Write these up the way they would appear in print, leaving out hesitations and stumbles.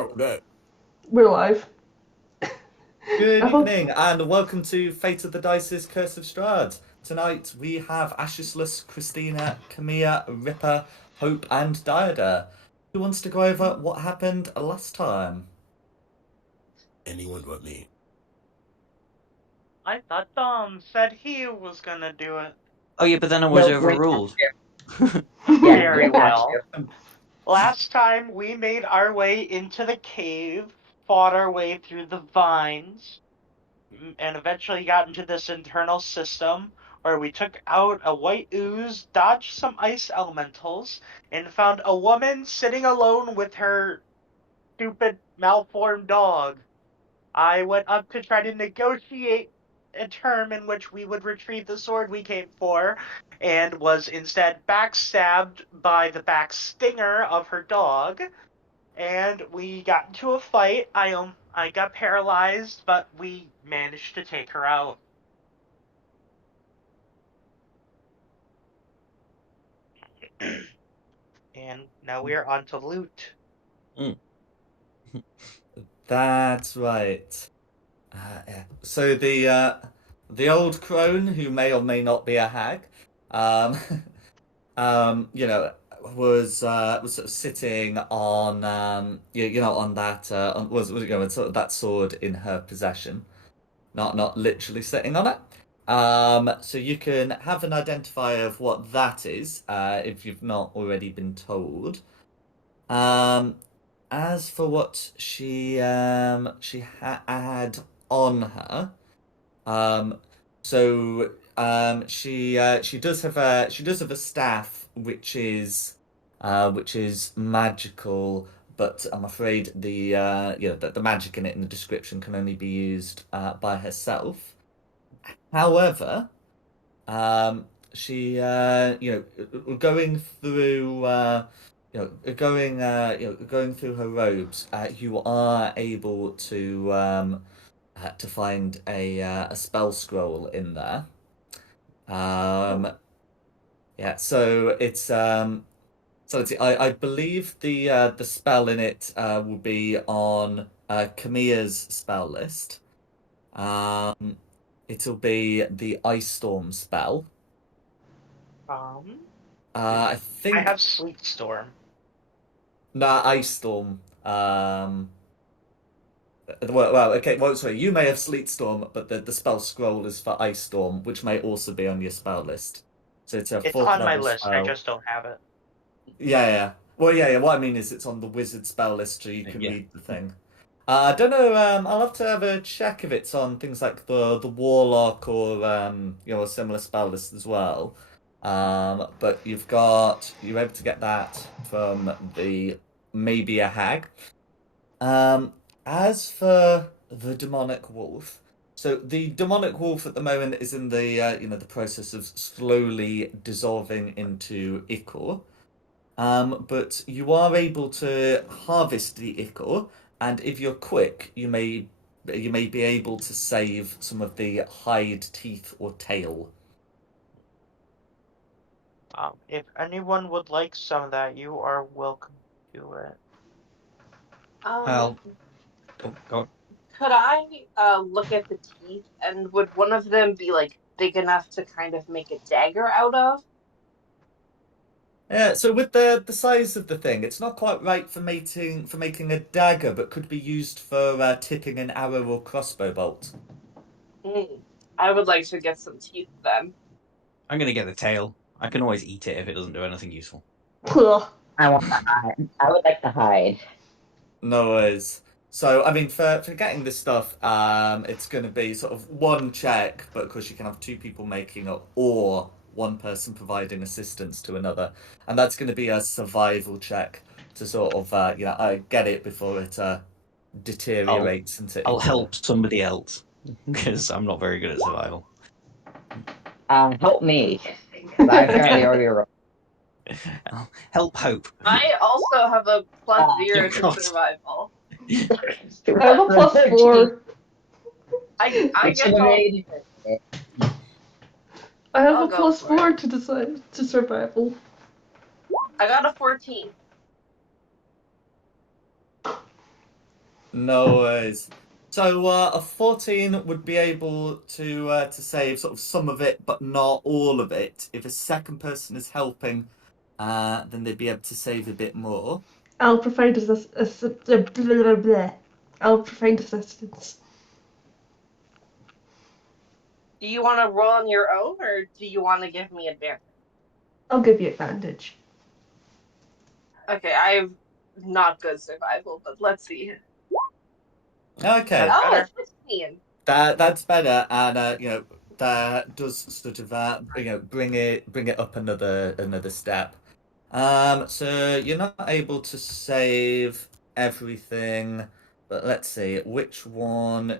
start with that. We're live. Good I hope. evening, and welcome to Fate of the Dice's Curse of Strahd. Tonight we have Ashisless, Christina, Camilla, Ripper, Hope, and Diada. Who wants to go over what happened last time? Anyone but me. I thought Dom said he was gonna do it. Oh yeah, but then I was No, Rick overruled. Yeah, Very Rick has well. to. Last time we made our way into the cave, fought our way through the vines, and eventually got into this internal system where we took out a white ooze, dodged some ice elementals, and found a woman sitting alone with her stupid malformed dog. I went up to try to negotiate a term in which we would retrieve the sword we came for, and was instead backstabbed by the back stinger of her dog. And we got into a fight. I got paralyzed, but we managed to take her out. And now we are on to loot. That's right. Yeah. So the old crone, who may or may not be a hag, um, you know, was sort of sitting on on that was sort of that sword in her possession, not literally sitting on it. So you can have an identifier of what that is, if you've not already been told. Um, as for what she had on her, um, she does have a staff which is magical, but I'm afraid the magic in it in the description can only be used by herself. However, she going through going through her robes, you are able to find a spell scroll in there. Yeah, so I believe the spell in it will be on Camilla's spell list. It'll be the Ice Storm spell. I I think have Sleet Storm. nah, Ice Storm. Well, okay. Well, sorry. You may have Sleet Storm, but the spell scroll is for Ice Storm, which may also be on your spell list. So it's a It's fourth on my level list, I spell. just don't have it. Yeah, yeah. Well, yeah, yeah. What I mean is, it's on the wizard spell list, so you can Yeah. read the thing. I don't know. I'll have to have a check if it's on things like the warlock or a similar spell list as well. But you're able to get that from the maybe a hag. As for the demonic wolf, so the demonic wolf at the moment is in the process of slowly dissolving into ichor. But you are able to harvest the ichor, and if you're quick, you may be able to save some of the hide, teeth, or tail. If anyone would like some of that, you are welcome to it. Well, go on. Could I look at the teeth, and would one of them be like big enough to kind of make a dagger out of? Yeah, so with the size of the thing, it's not quite right for making a dagger, but could be used for tipping an arrow or crossbow bolt. I would like to get some teeth then. I'm gonna get the tail. I can always eat it if it doesn't do anything useful. Ugh. I want the hide. I would like the hide. No worries. So, I mean, for getting this stuff, it's going to be sort of one check, but of course you can have two people making it, or one person providing assistance to another, and that's going to be a survival check to sort of, get it before it deteriorates into. I'll help somebody else because I'm not very good at survival. Help me, because I apparently already rolled. Help Hope. I also have a +0 to God. survival. I have a +4. I guess I have I'll a go for +4 to survival. I got a 14. No worries. So a 14 would be able to save sort of some of it, but not all of it. If a second person is helping, then they'd be able to save a bit more. I'll provide blah, blah. I'll provide assistance. Do you want to roll on your own, or do you want to give me advantage? I'll give you advantage. Okay, I have not good survival, but let's see. Okay. That's Oh, better. it's 16. That's better, and that does sort of bring it up another step. So you're not able to save everything, but let's see which one.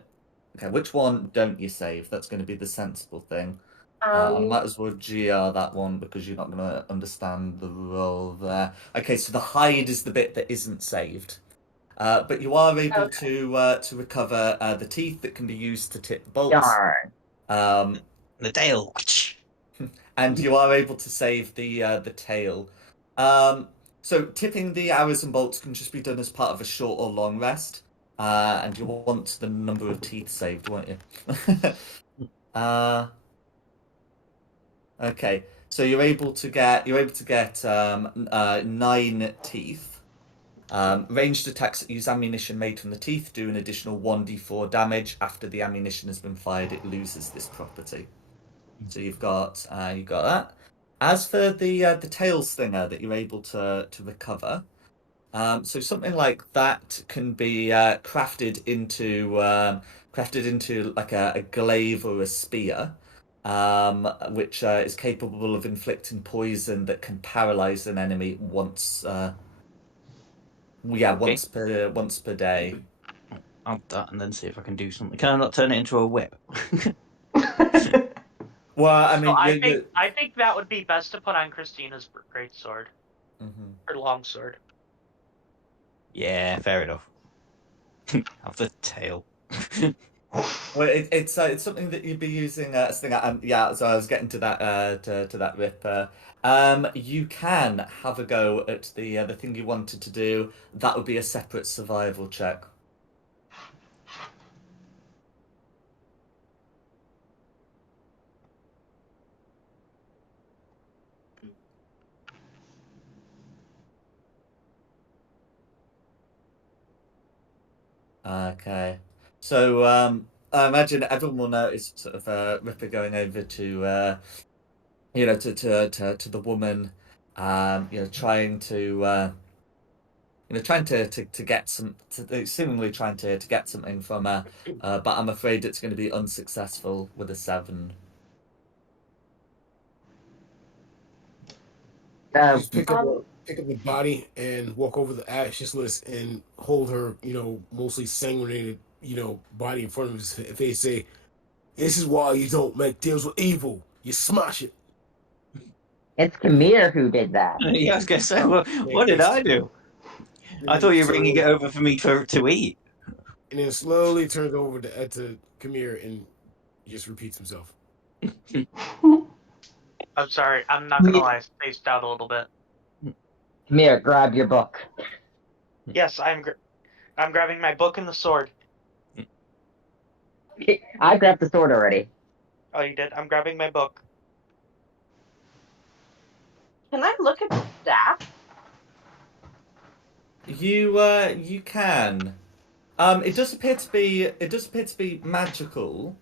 Okay, which one don't you save? That's going to be the sensible thing. I might as well GR that one because you're not going to understand the role there. Okay, so the hide is the bit that isn't saved. But you are able to recover the teeth that can be used to tip bolts. Darn. The tail. And you are able to save the tail. So tipping the arrows and bolts can just be done as part of a short or long rest. And you want the number of teeth saved, won't you? Okay. So you're able to get 9 teeth. Ranged attacks that use ammunition made from the teeth do an additional 1d4 damage. After the ammunition has been fired, it loses this property. So you've got that. As for the tail stinger that you're able to recover, so something like that can be crafted into like a glaive or a spear, which is capable of inflicting poison that can paralyze an enemy once. Once per day. I'll do that and then see if I can do something. Can I not turn it into a whip? Well, I So mean, I think that would be best to put on Christina's great sword Mhm. or long sword. Yeah, fair enough. Have the tail. Well, it's something that you'd be using as thing. Yeah, so I was getting to that to that rip. You can have a go at the thing you wanted to do. That would be a separate survival check. Okay. So I imagine everyone will notice sort of Ripper going over to to the woman, trying to get seemingly trying to get something from her, but I'm afraid it's going to be unsuccessful with a 7. Just pick up the body and walk over the ashes list and hold her, mostly sanguinated, body in front of his face. Say, "This is why you don't make deals with evil. You smash it." It's Kamir who did that. Yeah, I was gonna say, Oh, what did I do? I thought you were bringing it over for me to eat. And then slowly turns over to Kamir and just repeats himself. I'm sorry, I'm not gonna lie, I spaced out a little bit. Kamir, grab your book. Yes, I'm grabbing my book and the sword. I grabbed the sword already. Oh, you did? I'm grabbing my book. Can I look at the staff? You can. It does appear to be magical,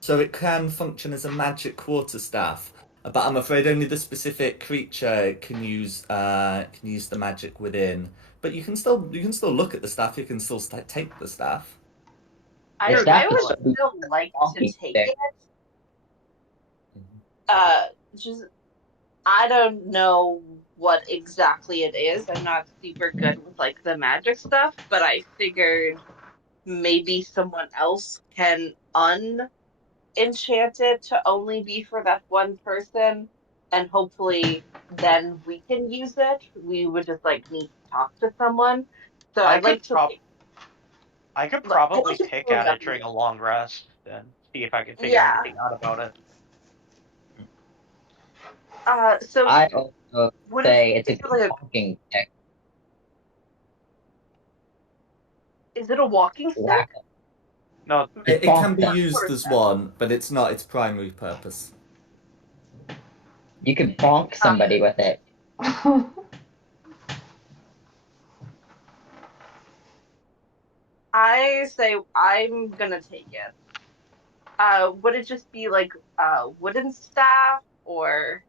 so it can function as a magic quarterstaff. But I'm afraid only the specific creature can use the magic within. But you can still look at the staff. You can still take the staff. The I staff would is so still like to wonky take thick. it. Just I don't know what exactly it is. I'm not super good with like the magic stuff, but I figured maybe someone else can unenchant it to only be for that one person, and hopefully then we can use it. We would just like need to talk to someone. So I I'd like could to like, I could I'd probably like to pick pull it at up. it during a long rest and see if I can figure Yeah. anything out about it. So I also would it say it's a is it like good a talking stick. Is it a walking stick? Whack. No, It can Bonk be them. used as one, but it's not. It can be Bonk them. used as one, but it's not its primary purpose. You could bonk somebody with it. I say I'm gonna take it. Would it just be like a wooden staff, or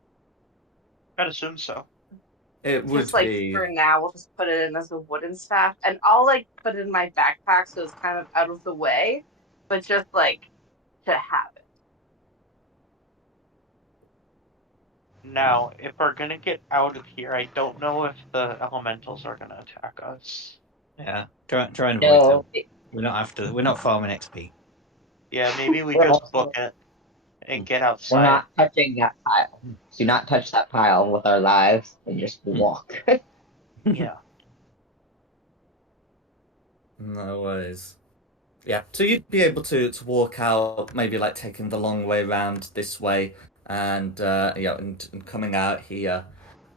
I'd assume so. It just would like be. for now we'll just put it in as a wooden staff, and I'll like put it in my backpack so it's kind of out of the way, but just like to have it. Now, if we're gonna get out of here, I don't know if the elementals are gonna attack us. Yeah, try and avoid them. No, We're not after. We're not farming XP. Yeah, maybe we we're just also book it and get we're outside. not touching that pile. Do not touch that pile with our lives and just walk. Yeah. No worries. Yeah, so you'd be able to walk out, maybe like taking the long way around this way, and and coming out here.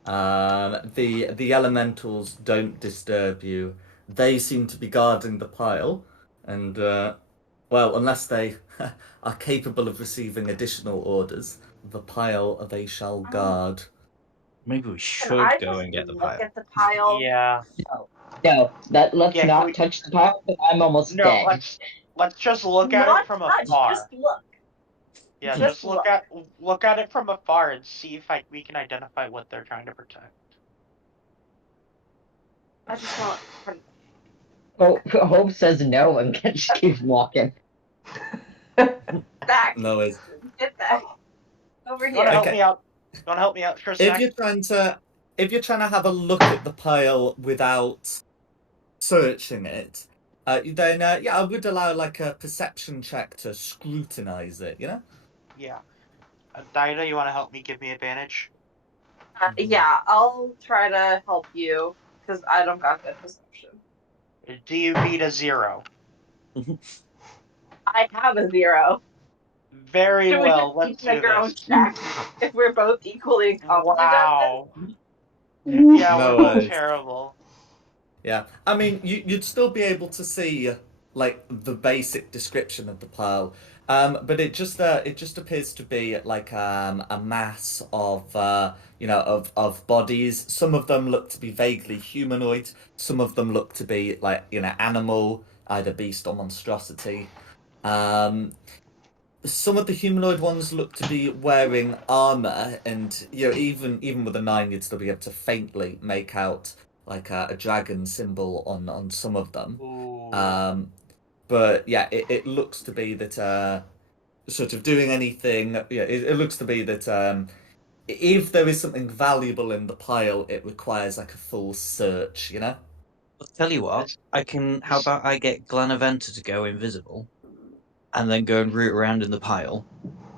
The elementals don't disturb you. They seem to be guarding the pile, and well, unless they are capable of receiving additional orders, the pile they shall guard. Maybe we Can should I go just and get the look pile. at the pile? Yeah. No, let's Yeah, not touch the pile because I'm almost No, dead. let's just look at Not it from touch, afar. just look. Yeah, Just just look at it from afar and see if we can identify what they're trying to protect. I just want. Hope says no and just keeps walking. Back. No worries. Get back. Over You wanna here. help Okay. me out? You wanna help me out for a If sec? you're trying to have a look at the pile without searching it, then yeah, I would allow like a perception check to scrutinize it. You know. Yeah. Dinah, you wanna help me? Give me advantage. Yeah, I'll try to help you because I don't got good perception. Do you beat a 0? I have a 0. Very Should we well. just Let's each do make our own this. check if we're both equally incompetent at Wow. this? Yeah, No we're both worries. terrible. Yeah, I mean, you'd still be able to see like the basic description of the pile, but it just appears to be like a mass of of bodies. Some of them look to be vaguely humanoid. Some of them look to be like animal, either beast or monstrosity. Um, some of the humanoid ones look to be wearing armor, and even with a 9, you'd still be able to faintly make out like a dragon symbol on some of them. Ooh. But yeah, it looks to be that sort of doing anything. Yeah, it looks to be that if there is something valuable in the pile, it requires like a full search. You know. I'll tell you what. This- I can. How about I get Glanaventa to go invisible, and then go and root around in the pile,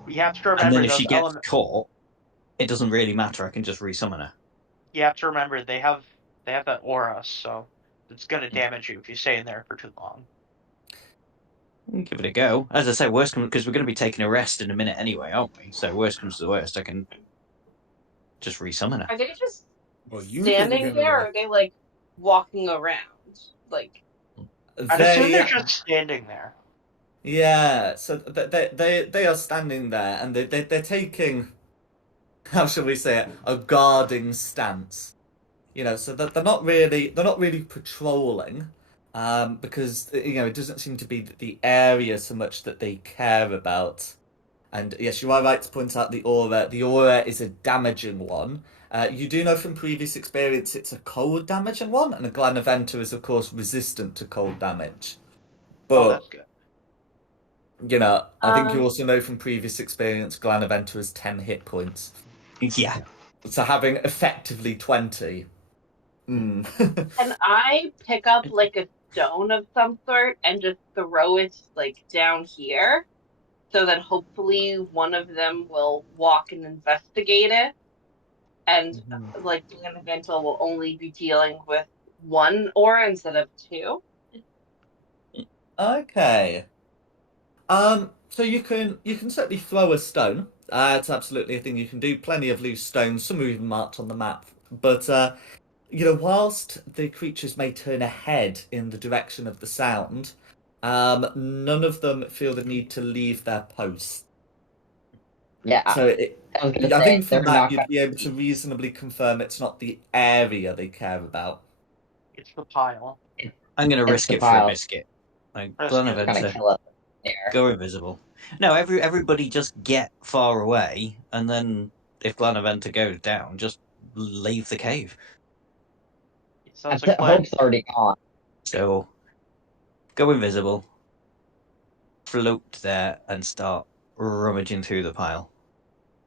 You have to and remember then if she those gets caught, it doesn't really matter. I can just resummon her. You have to remember they have that aura, so it's gonna damage you if you stay in there for too long. Give it a go. As I say, worst comes because we're going to be taking a rest in a minute anyway, aren't we? So worst comes to the worst, I can just resummon her. Are they just Well, you think we're standing gonna there, or are they like walking around? Like, I'd assume they're They just standing there. yeah, so they are standing there, and they're taking, how shall we say it, a guarding stance. So that they're not really patrolling, because it doesn't seem to be the area so much that they care about. And yes, you are right to point out the aura. The aura is a damaging one. You do know from previous experience it's a cold damaging one, and a Glanaventa is of course resistant to cold damage. Oh, But that's good. I think you also know from previous experience Glanaventa has 10 hit points. Yeah. So having effectively 20. can I pick up like a stone of some sort and just throw it like down here, so that hopefully one of them will walk and investigate it, and like the elemental will only be dealing with one aura instead of two. Okay. So you can certainly throw a stone. It's absolutely a thing you can do. Plenty of loose stones. Some are even marked on the map. But whilst the creatures may turn ahead in the direction of the sound, none of them feel the need to leave their post. Yeah, So I was gonna I say think they're from that not you'd gonna. be able to reasonably confirm it's not the area they care about. It's the pile. I'm going to It's risk the it for a pile. biscuit. Like, Risk Glen it. They're gonna Eventer, kill us there. go invisible. No, everybody just get far away, and then if Glen Eventer goes down, just leave the cave. It sounds like a plan. Hope's already gone. So go invisible, float there, and start rummaging through the pile.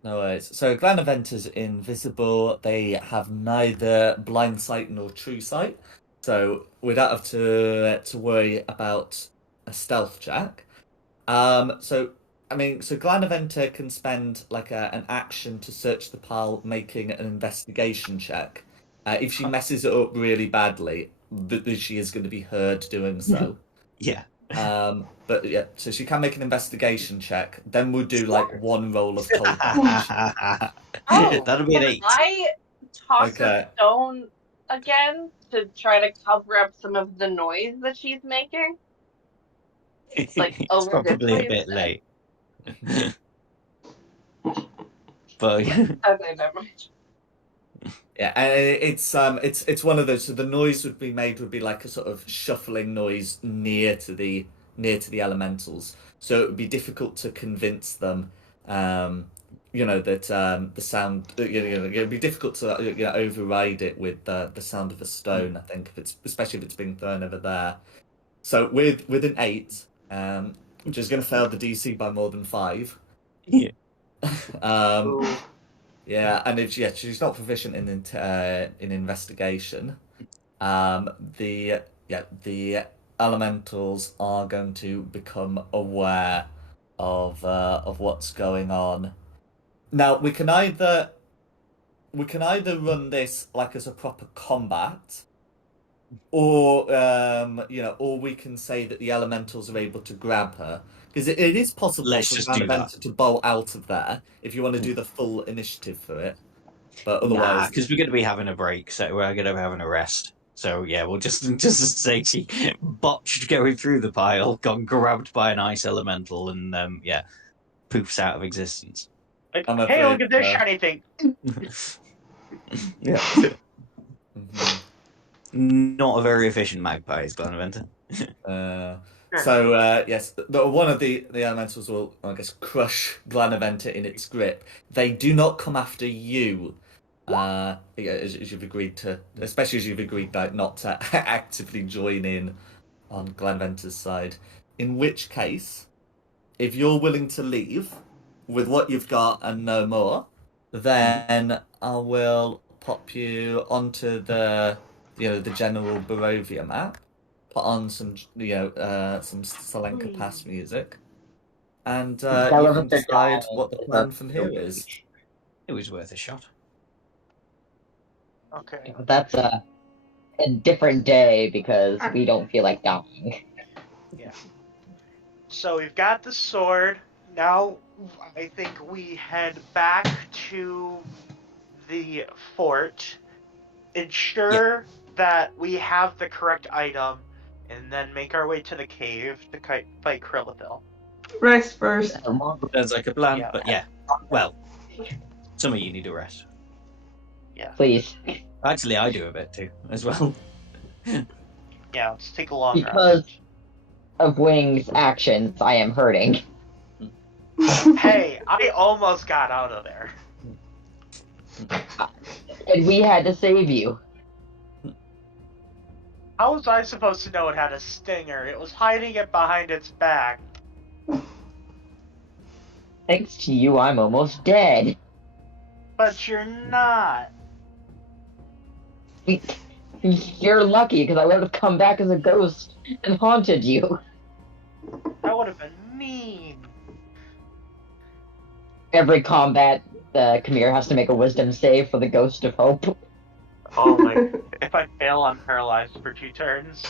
No worries. So Glen Eventer's invisible. They have neither blind sight nor true sight, so we don't have to worry about a stealth check. So so Glen Eventer can spend like an action to search the pile, making an investigation check. If she messes it up really badly, she is going to be heard doing so. Yeah. But yeah, so she can make an investigation check. Then we'll do like one roll of cold damage. Oh, That'll be an can 8. I toss Okay. a stone again to try to cover up some of the noise that she's making? Like It's over this probably a way bit instead? late. But Okay, never mind. Yeah, and it's one of those. So the noise would be like a sort of shuffling noise near to the elementals. So it would be difficult to convince them, that the sound. It'd be difficult to override it with the sound of a stone. I think especially if it's being thrown over there. So with an 8, which is going to fail the DC by more than 5. yeah. Ooh. Yeah, and if she's not proficient in investigation, the elementals are going to become aware of what's going on. Now we can either run this like as a proper combat, or or we can say that the elementals are able to grab her. Because it is possible Let's for just Van do that. Eventer to bolt out of there if you want to do the full initiative for it. But Nah, otherwise, because we're going to be having a break, so we're going to be having a rest. So yeah, we'll just say she botched going through the pile, got grabbed by an ice elemental, and poofs out of existence. Like, I'm hey, look afraid at this shiny thing. Yeah. Mhm. Not a very efficient magpie, is Glen Eventer. Yes, one of the elementals will, I guess, crush Glanaventa in its grip. They do not come after you, as you've agreed to, especially as you've agreed not to actively join in on Glanaventa's side. In which case, if you're willing to leave with what you've got and no more, then I will pop you onto the general Barovia map, put on some some Salenka Pass music, and you can Elevator decide down what the is plan from here is. It was worth a shot. Okay. That's a different day because we don't feel like dying. Yeah. So we've got the sword. Now I think we head back to the fort, ensure that we have the correct item, and then make our way to the cave to fight Krillithil. Rest first. Sounds like a plan, Yeah. but well, some of you need a rest. Yeah. Please. Actually, I do a bit too, as well. Yeah, let's take a long Because rest. of Wing's actions, I am hurting. Hey, I almost got out of there. And we had to save you. How was I supposed to know it had a stinger? It was hiding it behind its back. Thanks to you, I'm almost dead. But you're not. You're lucky, because I would have come back as a ghost and haunted you. That would have been mean. Every combat, Khmer has to make a wisdom save for the Ghost of Hope. Oh my. If I fail, I'm paralyzed for 2 turns.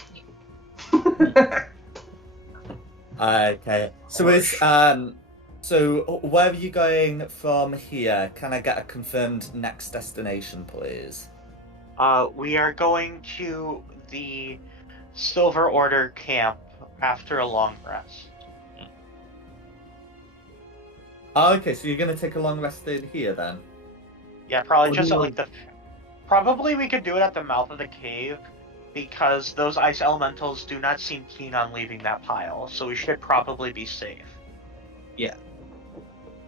Okay, so where are you going from here? Can I get a confirmed next destination, please? We are going to the Silver Order camp after a long rest. Oh, okay, so you're gonna take a long rest in here then? Yeah, probably Or just do at you like the. Probably we could do it at the mouth of the cave, because those ice elementals do not seem keen on leaving that pile, so we should probably be safe. when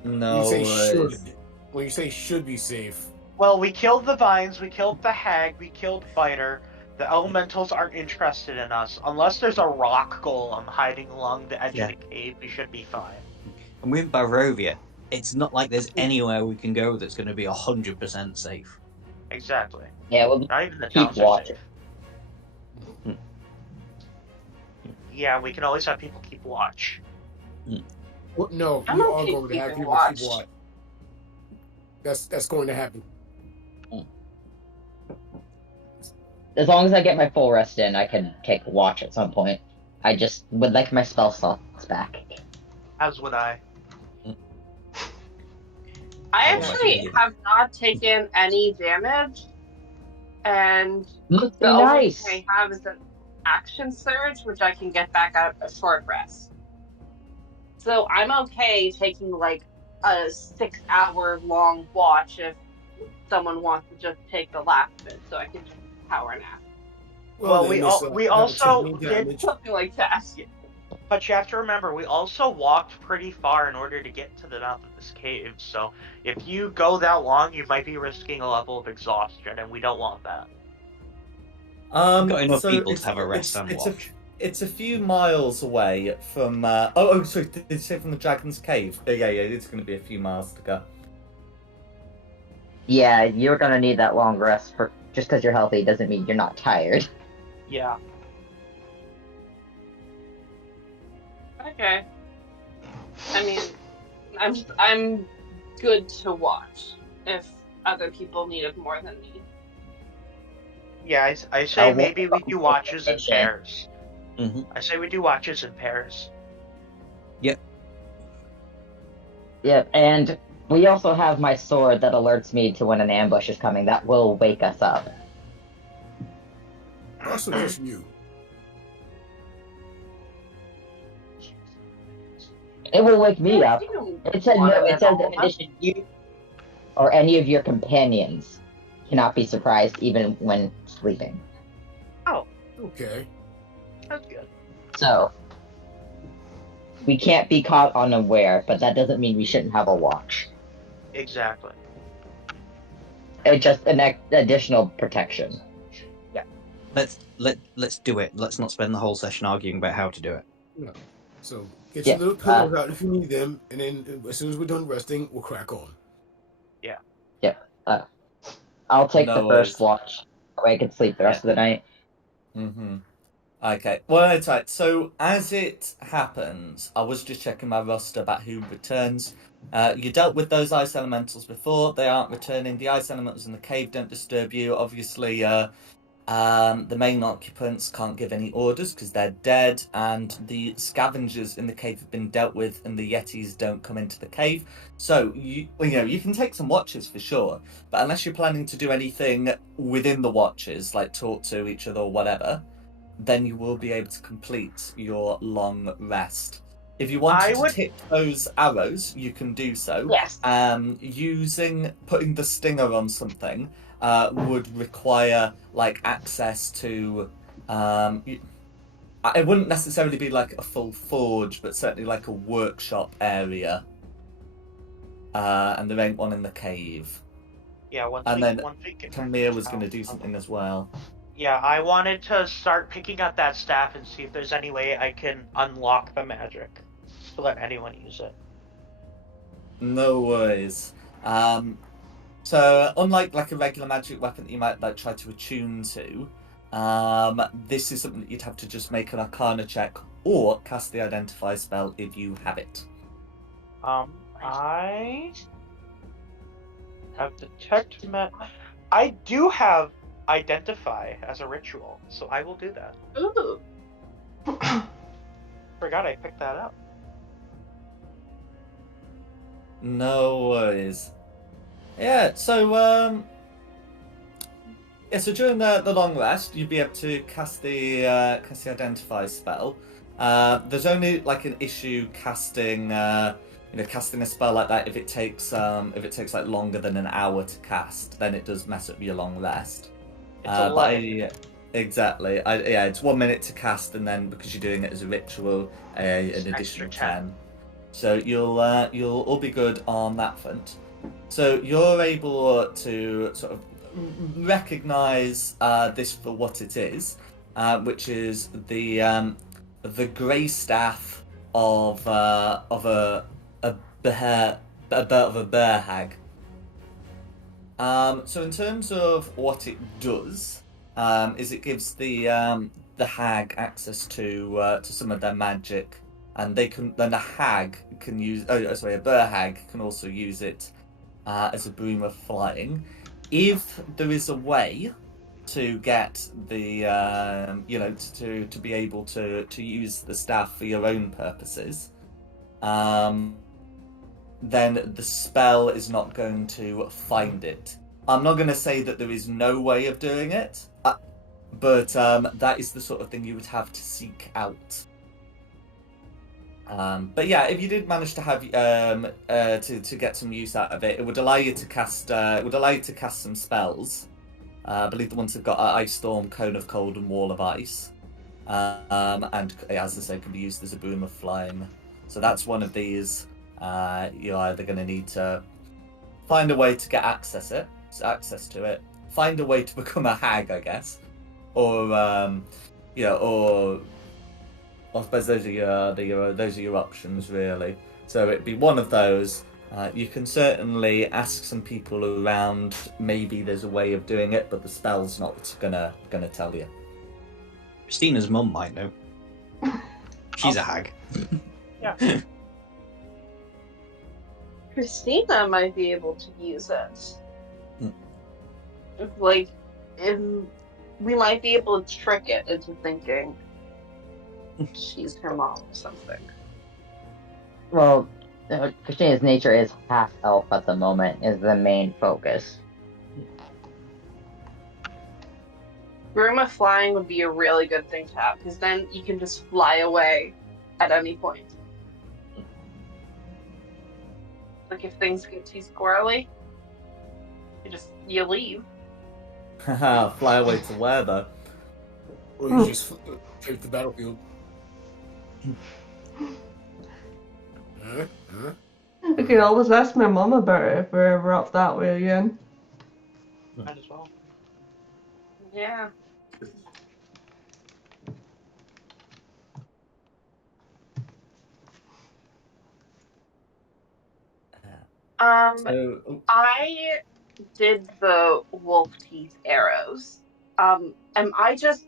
you No say worries. should, when you say should be safe, Well, we killed the vines, we killed the hag, we killed Biter. The elementals aren't interested in us. Unless there's a rock golem hiding along the edge of the cave, we should be fine. And with Barovia, it's not like there's anywhere we can go that's going to be 100% safe. Exactly. Yeah, we'll Not even the keep towns are watch. safe. Yeah, we can always have people keep watch. well, no, I'm we okay are going to have keeping people watch. keep watch. That's going to happen. As long as I get my full rest in, I can take watch at some point. I just would like my spell slots back. As would I. I Yeah, actually yeah. have not taken any damage, and Must be the only nice. thing I have is an action surge, which I can get back out a short rest. So I'm okay taking like a 6-hour long watch if someone wants to just take the last bit, so I can just power nap. Well, then, we Miss, also take no did, damage. Something like that. but you have to remember, we also walked pretty far in order to get to the mouth of this cave. So if you go that long, you might be risking a level of exhaustion, and we don't want that. We've got enough So people to have a rest and it's watch. it's a few miles away from. Sorry, did you say from the Dragon's Cave? Yeah, it's going to be a few miles to go. Yeah, you're gonna need that long rest. For just because you're healthy doesn't mean you're not tired. Yeah. Okay. I mean, I'm good to watch if other people need it more than me. Yeah, I say I'll maybe we walk do up watches in and- pairs. Mm-hmm. I say we do watches in pairs. Yeah, and we also have my sword that alerts me to when an ambush is coming. That will wake us up. Also, just you. It will wake me Yeah, up. you don't It said want no. it It at says all, in addition, you or any of your companions cannot be surprised even when sleeping. Okay. That's good. So we can't be caught unaware, but that doesn't mean we shouldn't have a watch. Exactly. It's just an additional protection. Let's do it. Let's not spend the whole session arguing about how to do it. No. So get Yeah, your little pillows out if you need them, and then as soon as we're done resting, we'll crack on. I'll take No the first worries. watch so I can sleep the rest of the night. Mm-hmm. Okay. Well, that's right. So as it happens, I was just checking my roster about who returns. You dealt with those ice elementals before. They aren't returning. The ice elementals in the cave don't disturb you. Obviously, the main occupants can't give any orders because they're dead, and the scavengers in the cave have been dealt with, and the yetis don't come into the cave. So you can take some watches for sure, but unless you're planning to do anything within the watches, like talk to each other or whatever, then you will be able to complete your long rest. If you wanted to tip those arrows, you can do so. Yes. Putting the stinger on something would require like access to. It wouldn't necessarily be like a full forge, but certainly like a workshop area. And there ain't one in the cave. Yeah, once we get Camille was going to do something as well. Yeah, I wanted to start picking up that staff and see if there's any way I can unlock the magic to let anyone use it. No worries. So unlike like a regular magic weapon that you might like try to attune to, this is something that you'd have to just make an Arcana check or cast the Identify spell if you have it. I have detect I do have Identify as a ritual, so I will do that. Ooh. Forgot I picked that up. No worries. Yeah, so Yeah, so during the long rest, you'd be able to cast the identify spell. There's only like an issue casting casting a spell like that if it takes like longer than an hour to cast, then it does mess up your long rest. It's 11. Exactly. It's 1 minute to cast, and then because you're doing it as a ritual, an additional 10. So you'll all be good on that front. So you're able to sort of recognize this for what it is, which is the grey staff of a bear hag. So in terms of what it does, is it gives the hag access to some of their magic, and then the hag can use. A bear hag can also use it as a broom of flying. If there is a way to get the to be able to use the staff for your own purposes, then the spell is not going to find it. I'm not going to say that there is no way of doing it, but that is the sort of thing you would have to seek out. But yeah, if you did manage to have to get some use out of it, it would allow you to cast. It would allow you to cast some spells. I believe the ones that got Ice Storm, Cone of Cold, and Wall of Ice. And as I say, can be used as a broom of flying. So that's one of these. You're either going to need to find a way to get access to it, find a way to become a hag, I guess, or or I suppose those are your options really. So it'd be one of those. You can certainly ask some people around. Maybe there's a way of doing it, but the spell's not gonna tell you. Christina's mum might know. She's a hag. Yeah. Christina might be able to use it. Like, we might be able to trick it into thinking she's her mom or something. Well, Christina's nature is half elf at the moment, is the main focus. Broom of flying would be a really good thing to have, because then you can just fly away at any point. Like if things get too squirrely, you leave. Fly away to where though? Or you just take the battlefield. I can always ask my mum about it if we're ever up that way again. Might as well. Yeah. So, I did the wolf teeth arrows. Am I just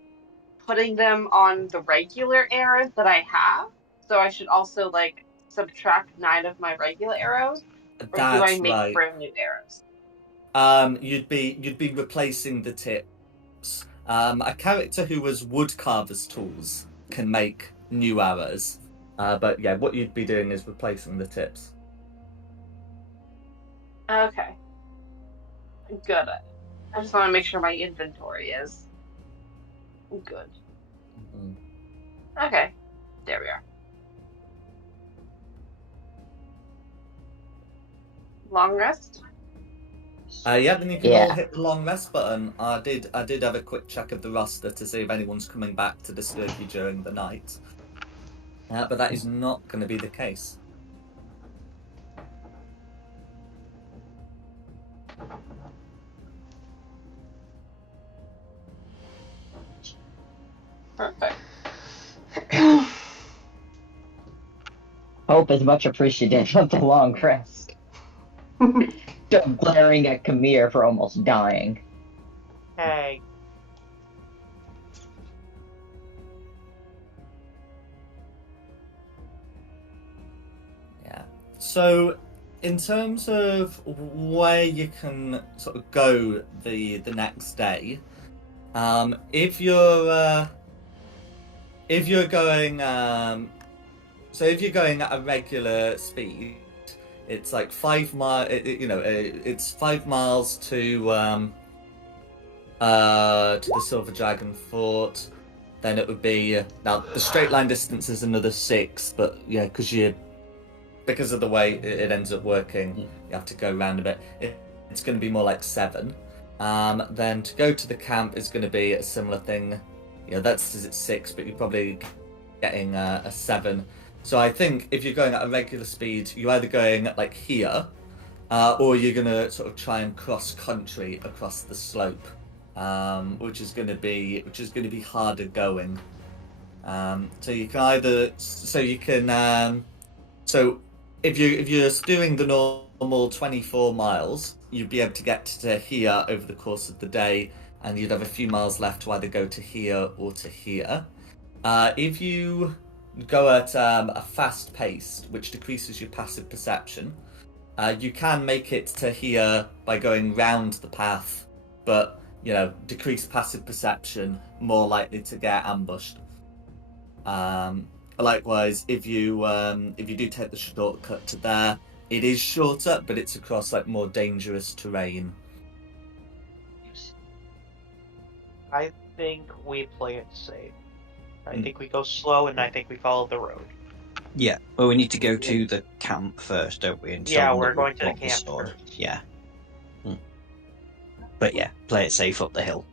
putting them on the regular arrows that I have? So I should also like subtract 9 of my regular arrows, or do I that's make right. brand new arrows? You'd be replacing the tips. A character who has woodcarver's tools can make new arrows, but yeah, what you'd be doing is replacing the tips. Okay. Good. I just want to make sure my inventory is good. Mm-hmm. Okay. There we are. Long rest? Yeah, then you can Yeah. all hit the long rest button. I did have a quick check of the roster to see if anyone's coming back to disturb you during the night. But that is not going to be the case. Perfect. Hope is much appreciative of the long rest. Glaring at Kamir for almost dying. Hey. Yeah. So, in terms of where you can sort of go the next day, if you're going if you're going at a regular speed, it's like 5 miles. It's 5 miles to to the Silver Dragon Fort, then it would be now the straight line distance is another 6, but yeah, because of the way it ends up working, you have to go around a bit. It's going to be more like 7. Then to go to the camp is going to be a similar thing. That says it's 6, but you're probably getting a 7. So I think if you're going at a regular speed, you're either going like here, or you're going to sort of try and cross country across the slope, which is going to be harder going. So you can either so if you're doing the normal 24 miles, you'd be able to get to here over the course of the day, and you'd have a few miles left to either go to here or to here. If you go at a fast pace, which decreases your passive perception, you can make it to here by going round the path, but decreased passive perception, more likely to get ambushed. Likewise, if you do take the shortcut to there, it is shorter, but it's across like more dangerous terrain. I think we play it safe. I think we go slow, and I think we follow the road. Yeah. Well, we need to go to the camp first, don't we? And Yeah, tell them we're that going we to the want camp sword. first. Yeah. But yeah, play it safe up the hill.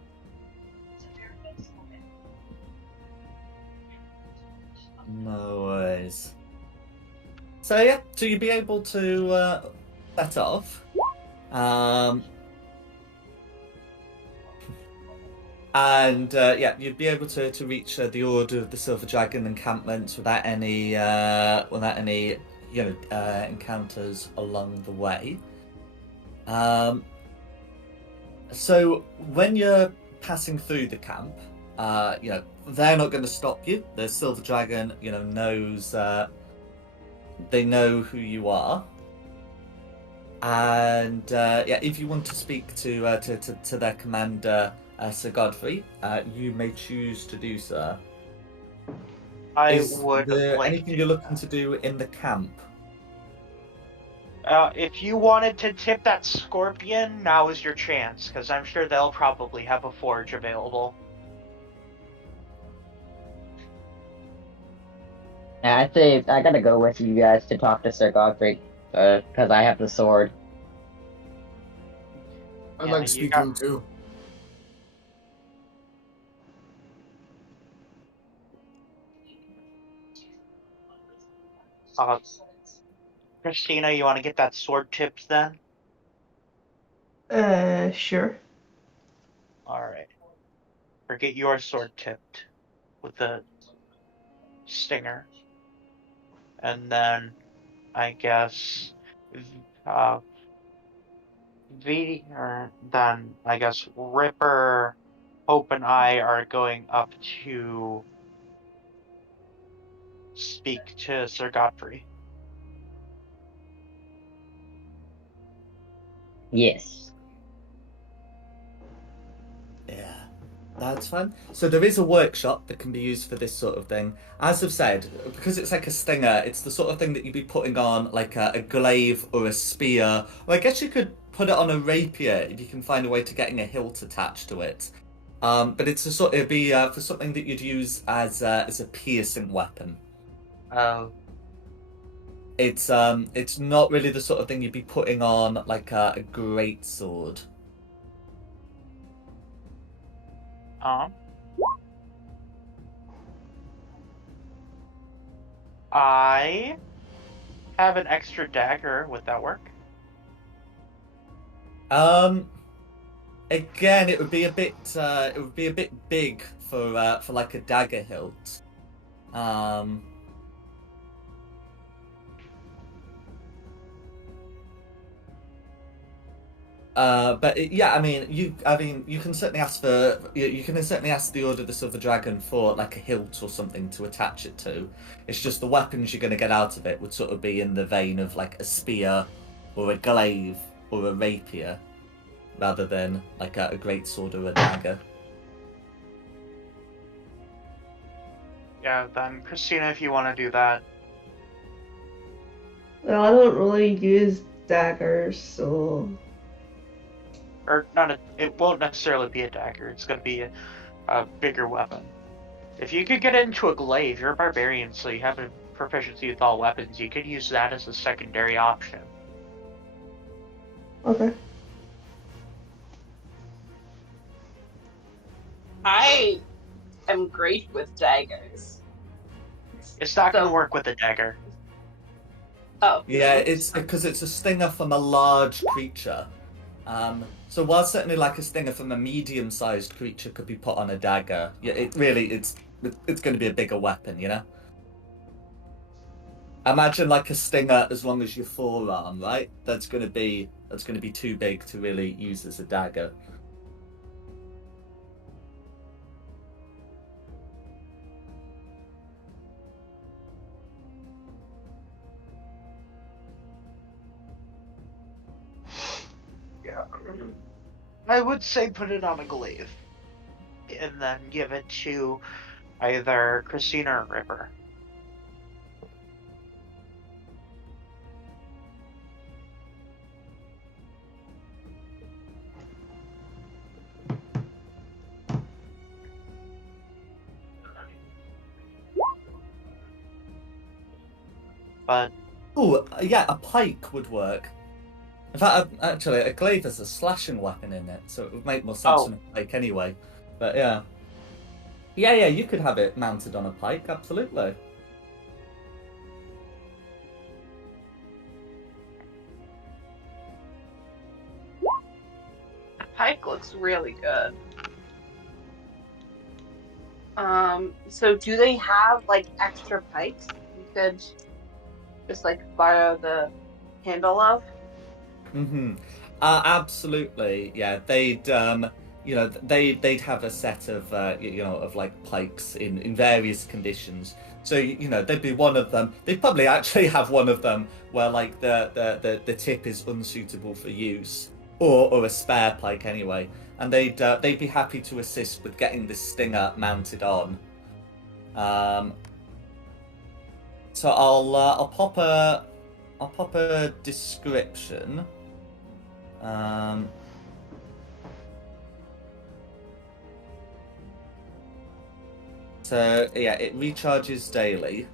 No worries. So yeah, so you'd be able to set off. And yeah, you'd be able to reach the Order of the Silver Dragon encampment without any encounters along the way. So when you're passing through the camp, they're not going to stop you. The Silver Dragon, knows they know who you are. And yeah, if you want to speak to their commander, Sir Godfrey, you may choose to do so. Is would there like anything you're looking to do in the camp? if you wanted to tip that scorpion, now is your chance, because I'm sure they'll probably have a forge available. Yeah, I'd say I gotta go with you guys to talk to Sir Godfrey, because I have the sword. I'd Yeah, like you to speak got- to him too. Christina, you want to get that sword tipped then? Sure. Alright. Or get your sword tipped with the stinger. And then, I guess, then I guess Ripper, Hope, and I are going up to speak to Sir Godfrey. Yes. Yeah, that's fine. So there is a workshop that can be used for this sort of thing. As I've said, because it's like a stinger, it's the sort of thing that you'd be putting on like a glaive or a spear, or I guess you could put it on a rapier if you can find a way to getting a hilt attached to it. But it'd be for something that you'd use as a piercing weapon. It's not really the sort of thing you'd be putting on like a great sword. I have an extra dagger. Would that work? Again, it would be a bit big for like a dagger hilt. But yeah, I mean, you can certainly ask the Order of the Silver Dragon for like a hilt or something to attach it to. It's just the weapons you're going to get out of it would sort of be in the vein of like a spear, or a glaive, or a rapier, rather than like a great sword or a dagger. Yeah, then Christina, if you want to do that. Well, I don't really use daggers, so or not a. It won't necessarily be a dagger. It's going to be a bigger weapon. If you could get into a glaive, you're a barbarian, so you have a proficiency with all weapons. You could use that as a secondary option. Okay. I am great with daggers. It's not going to So- work with a dagger. Oh. Yeah, it's because it's a stinger from a large creature. So while certainly like a stinger from a medium-sized creature could be put on a dagger, yeah, it's going to be a bigger weapon, you know. Imagine like a stinger as long as your forearm, right? That's going to be too big to really use as a dagger. Yeah. I would say put it on a glaive. And then give it to either Christina or Ripper. But Oh, yeah, a pike would work. In fact, actually, a glaive has a slashing weapon in it, so it would make more sense than a pike anyway. But yeah. Yeah, you could have it mounted on a pike, absolutely. Pike looks really good. So do they have like extra pikes you could just like borrow the handle of? Mm-hmm. Absolutely, yeah. They'd they'd have a set of of like pikes in various conditions. So there'd be one of them. They'd probably actually have one of them where like the tip is unsuitable for use, or a spare pike anyway. And they'd be happy to assist with getting the stinger mounted on. So I'll pop a description. So yeah, it recharges daily,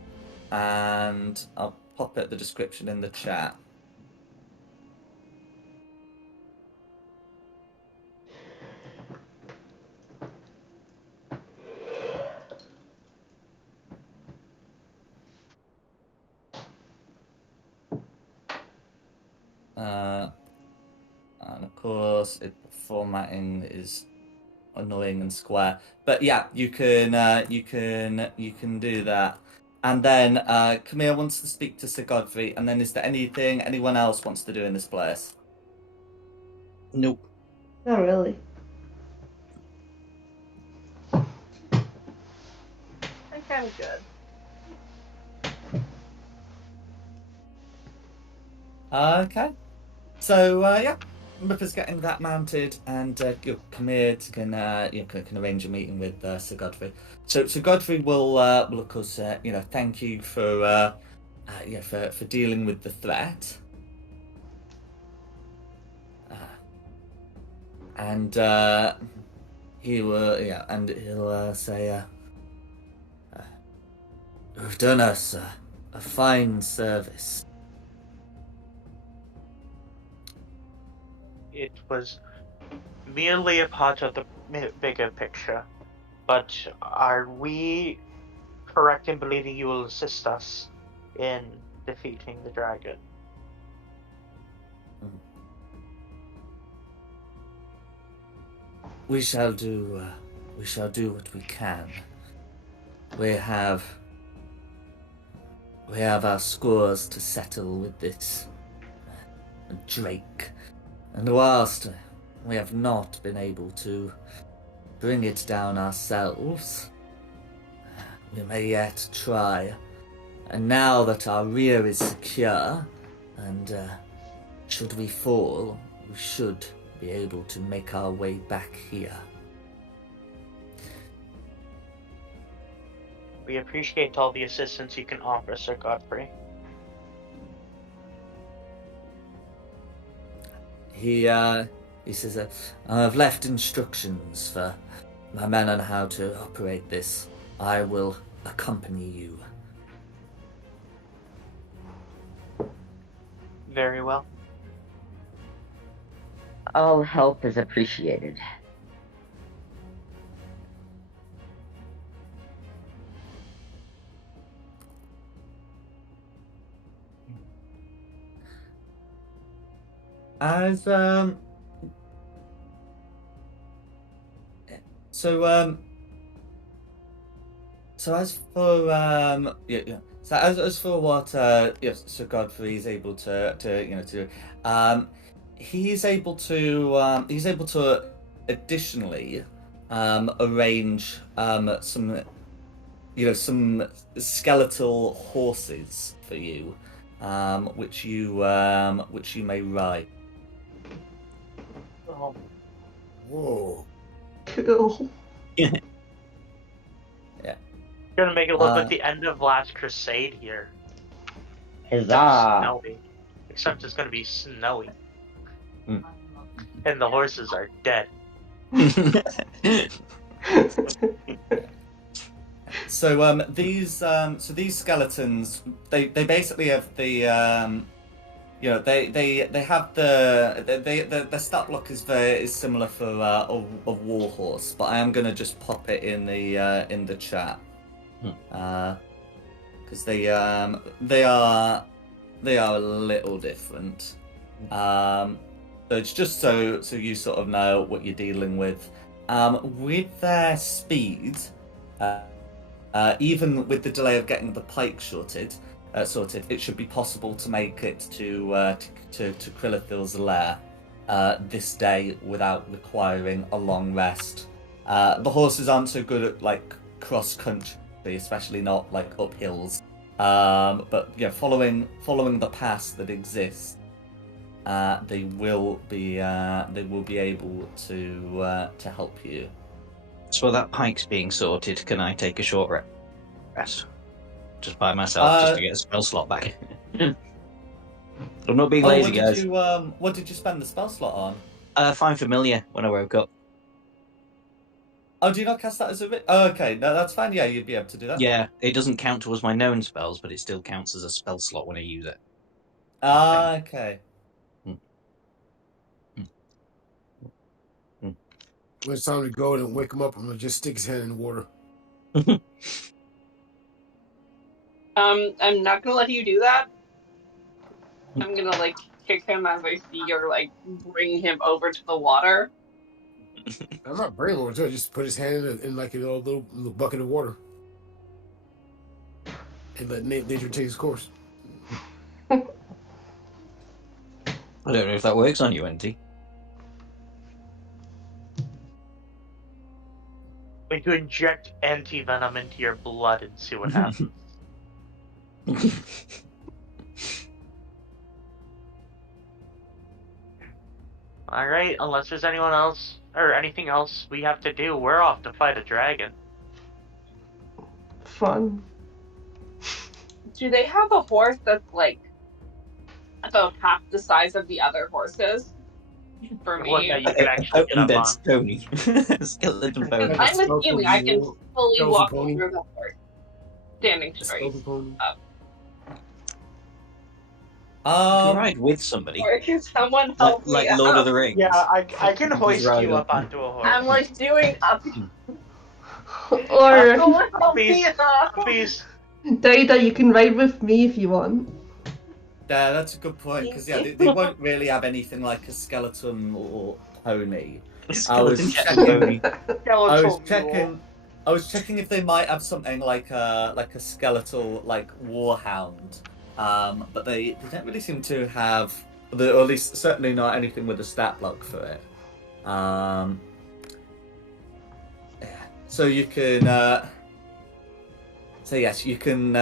and I'll pop it the description in the chat. And of course, formatting is annoying and square. But yeah, you can do that. And then Camille wants to speak to Sir Godfrey. And then is there anything anyone else wants to do in this place? Nope. Not really. I think I'm good. Okay. So yeah, Ripper's getting that mounted, and Camille can arrange a meeting with Sir Godfrey. So Godfrey will of course thank you for for dealing with the threat. And he will he'll say you've done us a fine service. it was merely a part of the bigger picture. But are we correct in believing you will assist us in defeating the dragon? We shall do what we can. We have our scores to settle with this Drake, and whilst we have not been able to bring it down ourselves, we may yet try. And now that our rear is secure, and should we fall, we should be able to make our way back here. We appreciate all the assistance you can offer, Sir Godfrey. He He says, I've left instructions for my men on how to operate this. I will accompany you. Very well. All help is appreciated. As so as for So as for what Sir Godfrey is able to he's able to additionally arrange some skeletal horses for you, which you may ride. Oh, Whoa. Cool. gonna make it look like the end of Last Crusade here. Huzzah! Snowy. Except it's gonna be snowy. Mm. And the horses are dead. So these skeletons, they basically have the they have the stat block is similar for a warhorse, but I am gonna just pop it in the chat because they are a little different. So it's just so you sort of know what you're dealing with. With their speed, even with the delay of getting the pike sorted, it should be possible to make it to Krillithil's lair this day without requiring a long rest. The horses aren't so good at like cross country, especially not like up hills. But yeah, following the pass that exists, they will be able to help you. So while that pike's being sorted, can I take a short rest? Just by myself, just to get a spell slot back. I'm not being lazy, guys. What did you spend the spell slot on? Find familiar when I woke up. Oh, do you not cast that as a... Oh, okay, no, that's fine. Yeah, you'd be able to do that. Yeah, it doesn't count towards my known spells, but it still counts as a spell slot when I use it. Okay. When it's time to go and wake him up, I'm gonna just stick his hand in the water. I'm not gonna let you do that. I'm gonna like kick him as I see you're like bring him over to the water. I'm not bringing him over to it. Just put his hand in like a little bucket of water and let nature take its course. I don't know if that works on you, NT. We could inject anti-venom into your blood and see what happens. Alright, unless there's anyone else or anything else we have to do, we're off to fight a dragon. Fun. Do they have a horse that's like about half the size of the other horses? For One me, that you can actually get up Undead on. Stony. Skeleton pony. I'm assuming I can fully Skeleton walk pony. through the horse, standing A straight. skeleton pony. You can ride with somebody. Or can someone help Like me Lord out? of the Rings. Yeah, I can hoist ride you up. up onto a horse. I'm like doing up. Or, Someone help me Please. out. Please. Dada, you can ride with me if you want. Yeah, that's a good point, because they won't really have anything like a skeleton or pony. Skeleton checking- pony. I was checking if they might have something like a skeletal like warhound, but they don't really seem to have, or at least certainly not anything with a stat block for it. So you can. So yes, you can.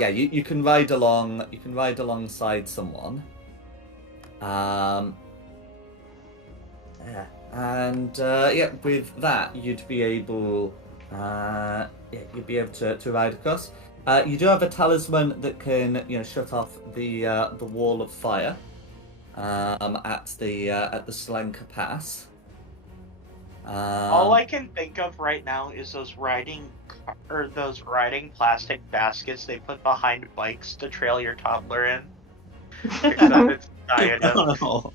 You can ride along. You can ride alongside someone. With that, you'd be able. You'd be able to ride across. You do have a talisman that can, shut off the wall of fire. at the Slenker Pass. All I can think of right now is those riding plastic baskets they put behind bikes to trail your toddler in. Except it's diadem. Oh,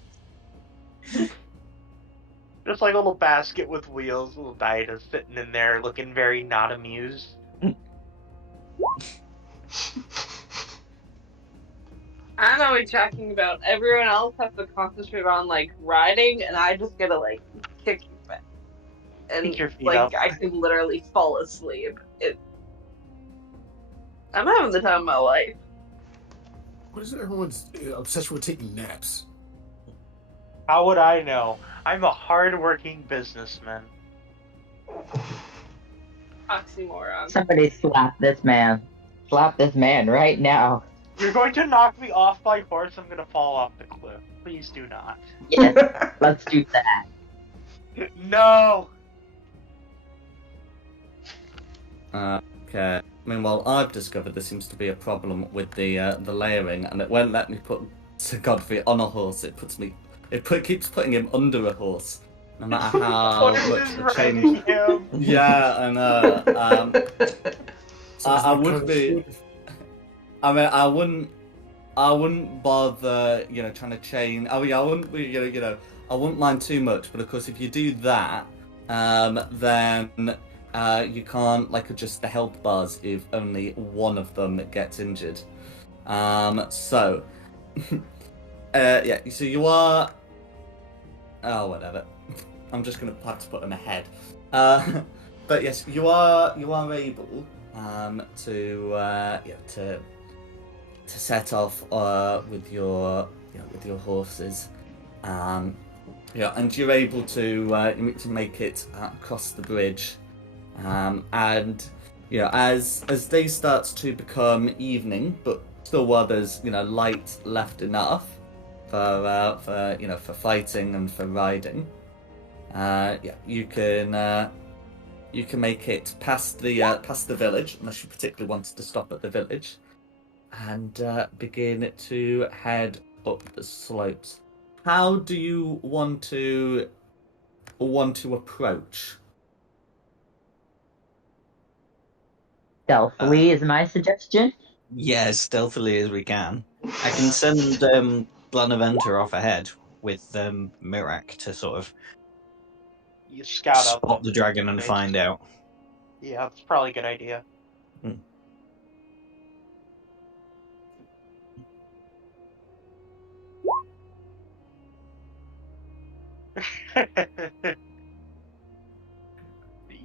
Just like a little basket with wheels, little diadem sitting in there looking very not amused. I know what you're talking about. Everyone else has to concentrate on like riding, and I just gotta like kick your butt. And Kick your feet like up. I can literally fall asleep. I'm having the time of my life. What is everyone's obsession with taking naps? How would I know? I'm a hard-working businessman. Oxymoron. Somebody slap this man. Slap this man right now. You're going to knock me off my horse, I'm gonna fall off the cliff. Please do not. Yes, let's do that. No! Okay. Meanwhile, I've discovered there seems to be a problem with the layering, and it won't let me put Sir Godfrey on a horse. It keeps putting him under a horse, no matter how much Horses the riding change. him. Yeah, I know. I would be. I mean, I wouldn't bother, trying to chain. Oh yeah, I wouldn't be, I wouldn't mind too much. But of course, if you do that, then you can't adjust the health bars if only one of them gets injured. So, yeah. So you are. Oh, whatever. I'm just gonna have to put him ahead. But yes, you are able to set off with your horses, and you're able to make it across the bridge, and as day starts to become evening, but still while there's light left enough for fighting and for riding, you can make it past the village, unless you particularly wanted to stop at the village, and begin to head up the slopes. How do you want to approach? Stealthily is my suggestion. yeah, as stealthily as we can. I can send Blanaventa off ahead with Mirak to sort of You scout out spot the dragon and base. find out. Yeah, that's probably a good idea.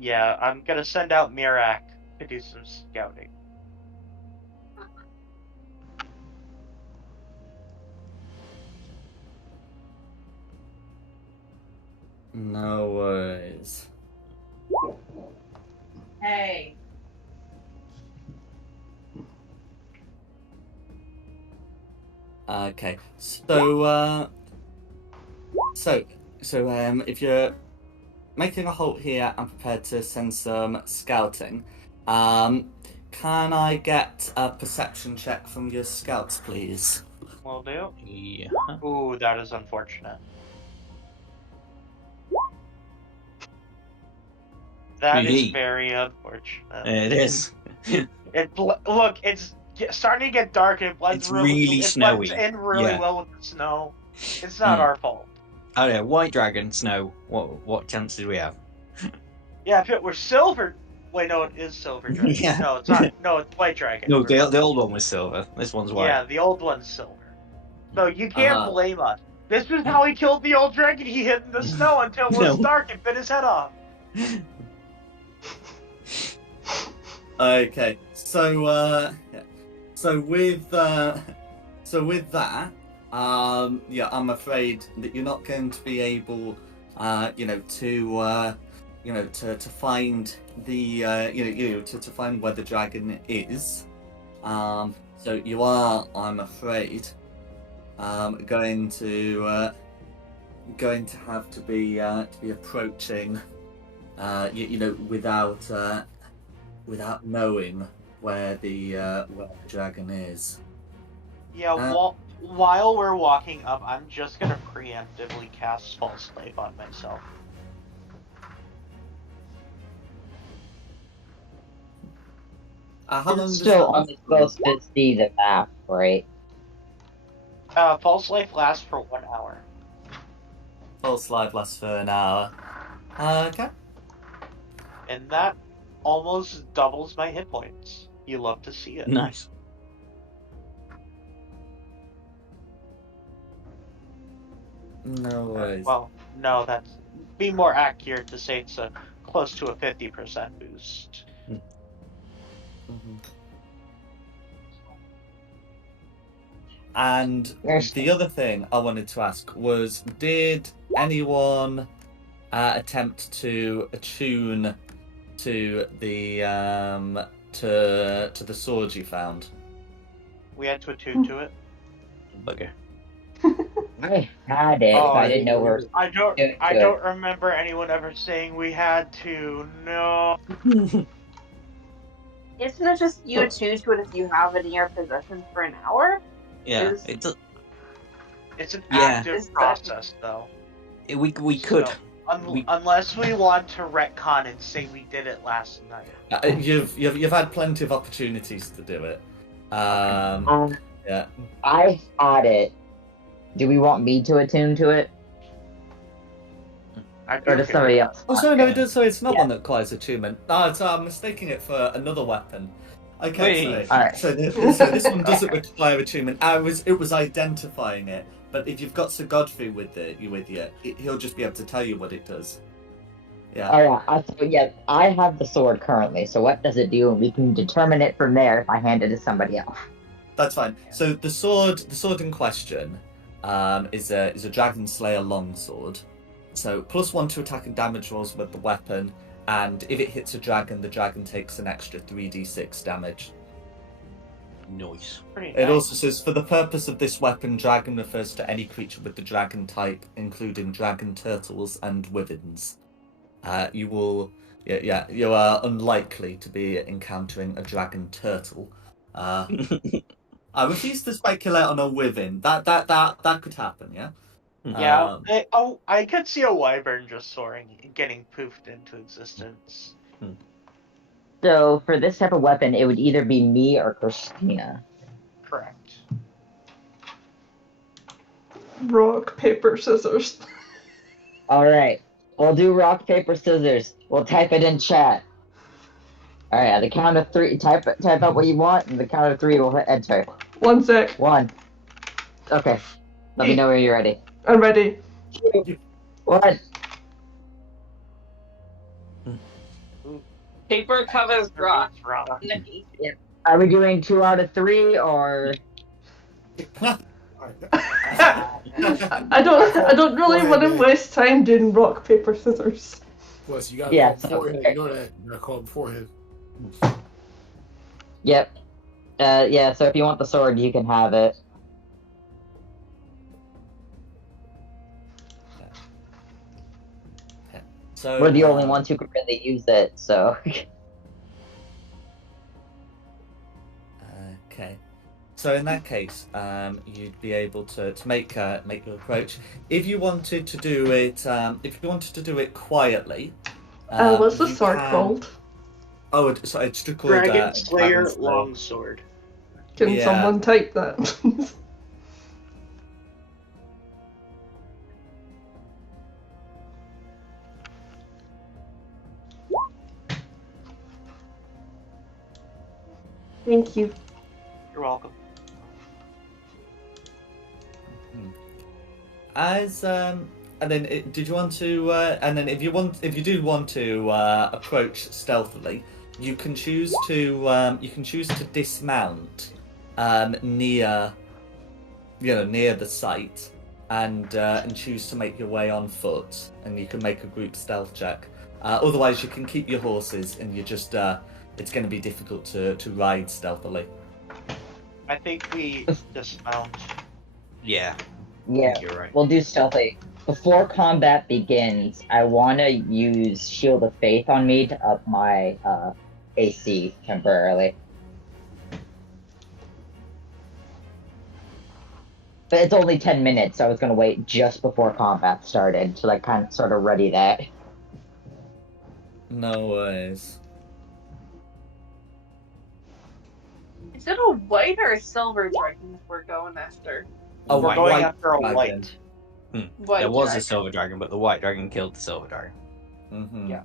Yeah, I'm gonna send out Mirak to do some scouting. No worries. Hey. Okay, so if you're making a halt here and prepared to send some scouting, can I get a perception check from your scouts, please? Will do. Yeah. Ooh, that is unfortunate. That is Gee. very unfortunate. It is. Look, it's starting to get dark and it blends It's really snowy. Blends in really Yeah. well with the snow. It's not our fault. Oh yeah, white dragon, snow. What chance did we have? Yeah, if it were silver. Wait, no, it is silver dragon. Yeah. No, it's not. No, it's white dragon. No, the old one was silver. This one's white. Yeah, the old one's silver. So you can't blame us. This is how he killed the old dragon. He hid in the snow until it was dark and bit his head off. Okay, so with that, I'm afraid that you're not going to be able, to find the, to find where the dragon is. So you are, I'm afraid, going to have to be approaching, without knowing where the dragon is. Yeah, while we're walking up, I'm just gonna preemptively cast False Slave on myself. How long does Still that only supposed to see the map, right? False Slave lasts for 1 hour. False life lasts for an hour? Okay. And that almost doubles my hit points. You love to see it. Nice. No worries. Well, no, that's be more accurate to say it's a close to a 50% boost. Mhm. And Yes. the other thing I wanted to ask was, did anyone attempt to attune to the to the sword you found? We had to attune to it. Bugger. I had it, Oh, but I didn't know where. I don't Do it. remember anyone ever saying we had to. No. Isn't it just you attune to it if you have it in your possession for an hour? Yeah, Is- it does. It's an Yeah. active Is that- process, though. We could. So, we- unless we want to retcon and say we did it last night. You've had plenty of opportunities to do it. Yeah. I had it. Do we want me to attune to it, I'd be or does okay somebody with else? Oh, so no, it does. So it's not Yeah. one that requires attunement. No, so I'm mistaking it for another weapon. Okay, Wait. Alright. so this one doesn't require attunement. It was identifying it, but if you've got Sir Godfrey with you, he'll just be able to tell you what it does. Yeah, Alright, I have the sword currently, so what does it do? And we can determine it from there if I hand it to somebody else. that's fine. So the sword in question, is a Dragon Slayer longsword. So +1 to attack and damage rolls with the weapon, and if it hits a dragon, the dragon takes an extra 3d6 damage. Nice. Pretty It nice. also says, for the purpose of this weapon, dragon refers to any creature with the dragon type, including dragon turtles and wyverns. You are unlikely to be encountering a dragon turtle. I refuse to speculate on a wyvern. That could happen, yeah? Yeah. I could see a wyvern just soaring, getting poofed into existence. So for this type of weapon, it would either be me or Christina. Correct. Rock, paper, scissors. Alright, we'll do rock, paper, scissors. We'll type it in chat. Alright, at the count of 3, type out what you want, and the count of 3 we'll hit enter. 1 sec. 1. Okay. Let me know when you're ready. I'm ready. 2. 1. Paper covers rock. Rock. Are we doing 2 out of 3 or? I don't really want to waste time doing rock, paper, scissors. Plus, you got Yeah, beforehand. okay. You know that. You got called beforehand. Yep. Yeah. So if you want the sword, you can have it. So We're the only ones who can really use it. So. Okay. So in that case, you'd be able to make your approach. If you wanted to do it, quietly. What's the you sword can- called? Oh, it's just called Dragon Slayer Dragon Slayer. Longsword. Can Yeah. someone type that? Thank you. You're welcome. And then did you want to? And then if you do want to approach stealthily, you can choose to dismount near the site, and choose to make your way on foot, and you can make a group stealth check. Otherwise, you can keep your horses, and you just it's going to be difficult to ride stealthily. I think we dismount. Yeah, Yeah. you're right. We'll do stealthy. Before combat begins, I want to use Shield of Faith on me to up my AC temporarily. But it's only 10 minutes, so I was gonna wait just before combat started to like kind of sort of ready that. No worries. Is it a white or a silver dragon that we're going after? A We're going white after a dragon. white. White There was dragon. a silver dragon, but the white dragon killed the silver dragon. Mm-hmm. Yeah.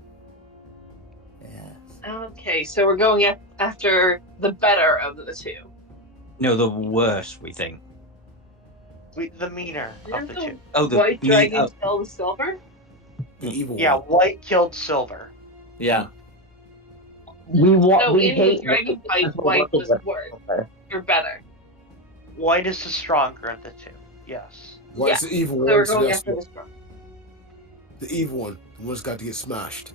Yes. Okay, so we're going after the better of the two. No, the worst, we think. The meaner of Didn't the the two. Oh, the white dragon oh, kill the silver? The evil Yeah, one. white killed silver. Yeah. We want. So we in the hate dragon because fight, we're white working was with worse silver. or better. White is the stronger of the two. Yes. What's the evil So one? we're So going that's after the what, strong. the evil one. The one's got to get smashed.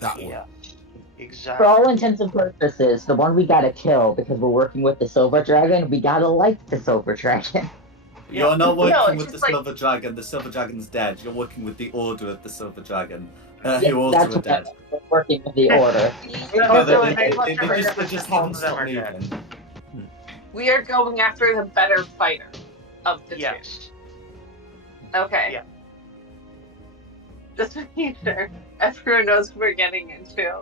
That one. Yeah. For Exactly. all intents and purposes, the one we gotta kill because we're working with the silver dragon. We gotta like the silver dragon. You're not working No, it's with the just like- Silver Dragon. The Silver Dragon's dead. You're working with the Order of the Silver Dragon, Yeah, who also that's are what dead. we're working with the order. No, So they, it makes much they difference just, they if just both haven't of them stopped are dead. moving. We are going after the better fighter of the Yes. two. Okay. Yeah. Just making sure everyone knows what we're getting into.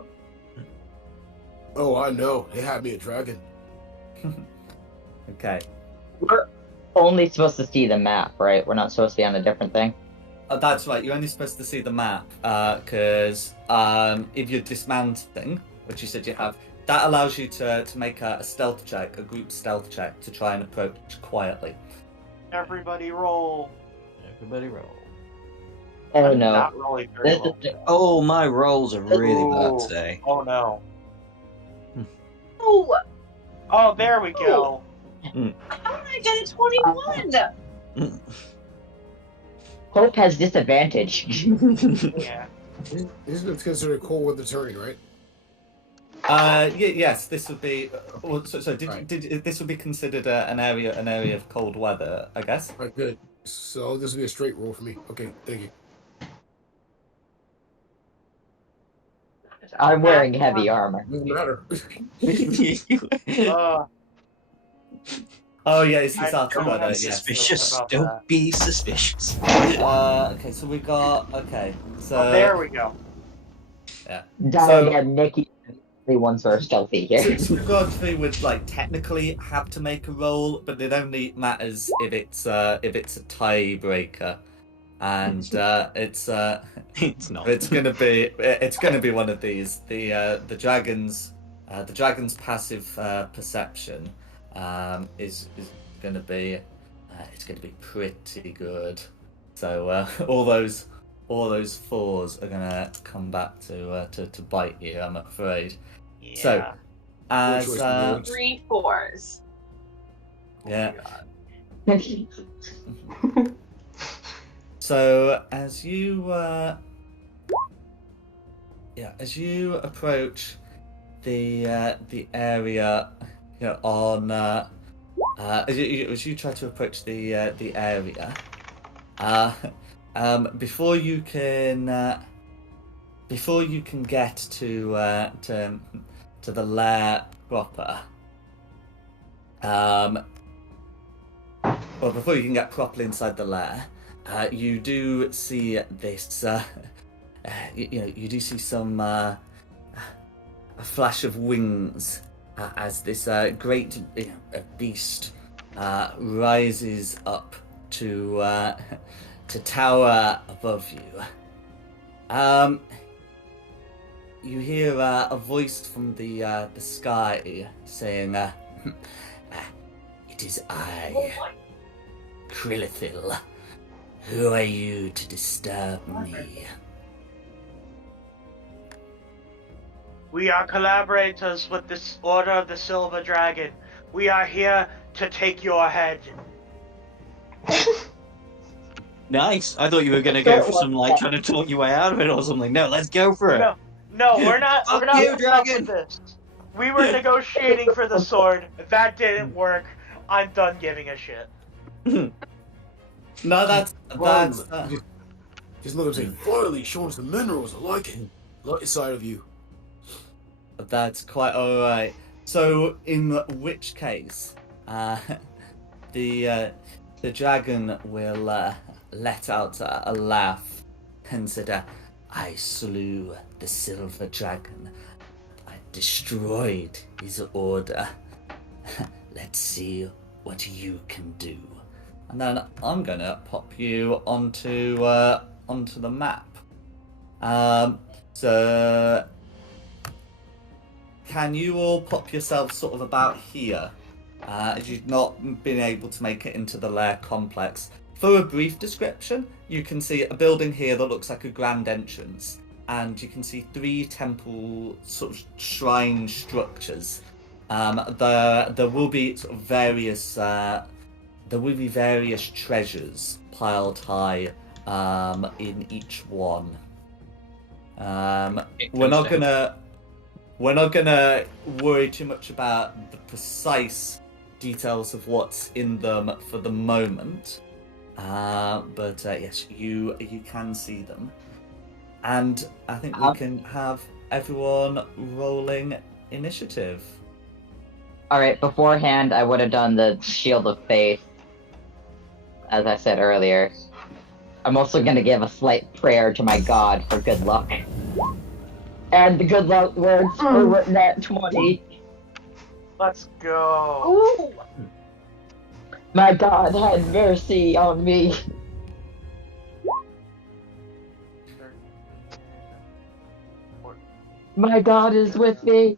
Oh, I know. They had me a dragon. Okay. We're only supposed to see the map, right? We're not supposed to be on a different thing. That's right. You're only supposed to see the map because if you're dismounting, which you said you have, that allows you to make a stealth check, a group stealth check, to try and approach quietly. Everybody roll. everybody roll. Oh I'm no. Not rolling very This well. is Oh, my rolls are really bad Ooh. today. Oh no. Oh, Oh, there we go. how did I get a 21? Hope has disadvantage. Yeah. Isn't it considered cold weather terrain, right? Yes, this would be. So Right. did this would be considered an area of cold weather? I guess. All right, good. So this will be a straight roll for me. Okay, thank you. I'm wearing heavy armor. Doesn't matter. Uh, Oh yeah, it's this I article. don't have Yes. Suspicious. about Don't that. be suspicious. Okay, so we got. Okay, so oh, there we go. Diadem Nikki, the ones who are stealthy here. So Godfrey would like technically have to make a roll, but it only matters if it's a tiebreaker, and it's It's not. it's gonna be one of these. The dragon's passive perception is gonna be it's gonna be pretty good. So all those fours are gonna come back to bite you, I'm afraid. Yeah. So as choice, Lord. 3 4s. yeah. So as you approach the area, you know, on as you try to approach the area, before you can get to the lair proper, well, before you can get properly inside the lair, you do see this. You do see some a flash of wings as this great beast rises up to tower above you. You hear a voice from the sky saying, "It is I, Krillithil. Who are you to disturb me?" We are collaborators with this Order of the Silver Dragon. We are here to take your head. Nice. I thought you were gonna go for some like trying to talk your way out of it or something. No, let's go for it. No, we're not. Fuck We're not you, putting up dragon. with this. We were negotiating for the sword. That didn't work. I'm done giving a shit. No, that's Just look at him saying, finally showing us the minerals. I like it. Like inside of you. that's quite all right. So, in which case, the The dragon will let out a laugh and said, I slew the silver dragon. I destroyed his order. Let's see what you can do. And then I'm gonna pop you onto the map. So can you all pop yourself sort of about here? As you've not been able to make it into the lair complex. For a brief description, you can see a building here that looks like a grand entrance, and you can see 3 temple sort of shrine structures. There will be sort of various treasures piled high in each one. We're not gonna worry too much about the precise details of what's in them for the moment, but yes, you can see them, and I think we can have everyone rolling initiative. Alright, beforehand, I would have done the Shield of Faith, as I said earlier. I'm also going to give a slight prayer to my god for good luck. And the good luck words are written at 20. Let's go. Ooh. My god had mercy on me. My god is with me.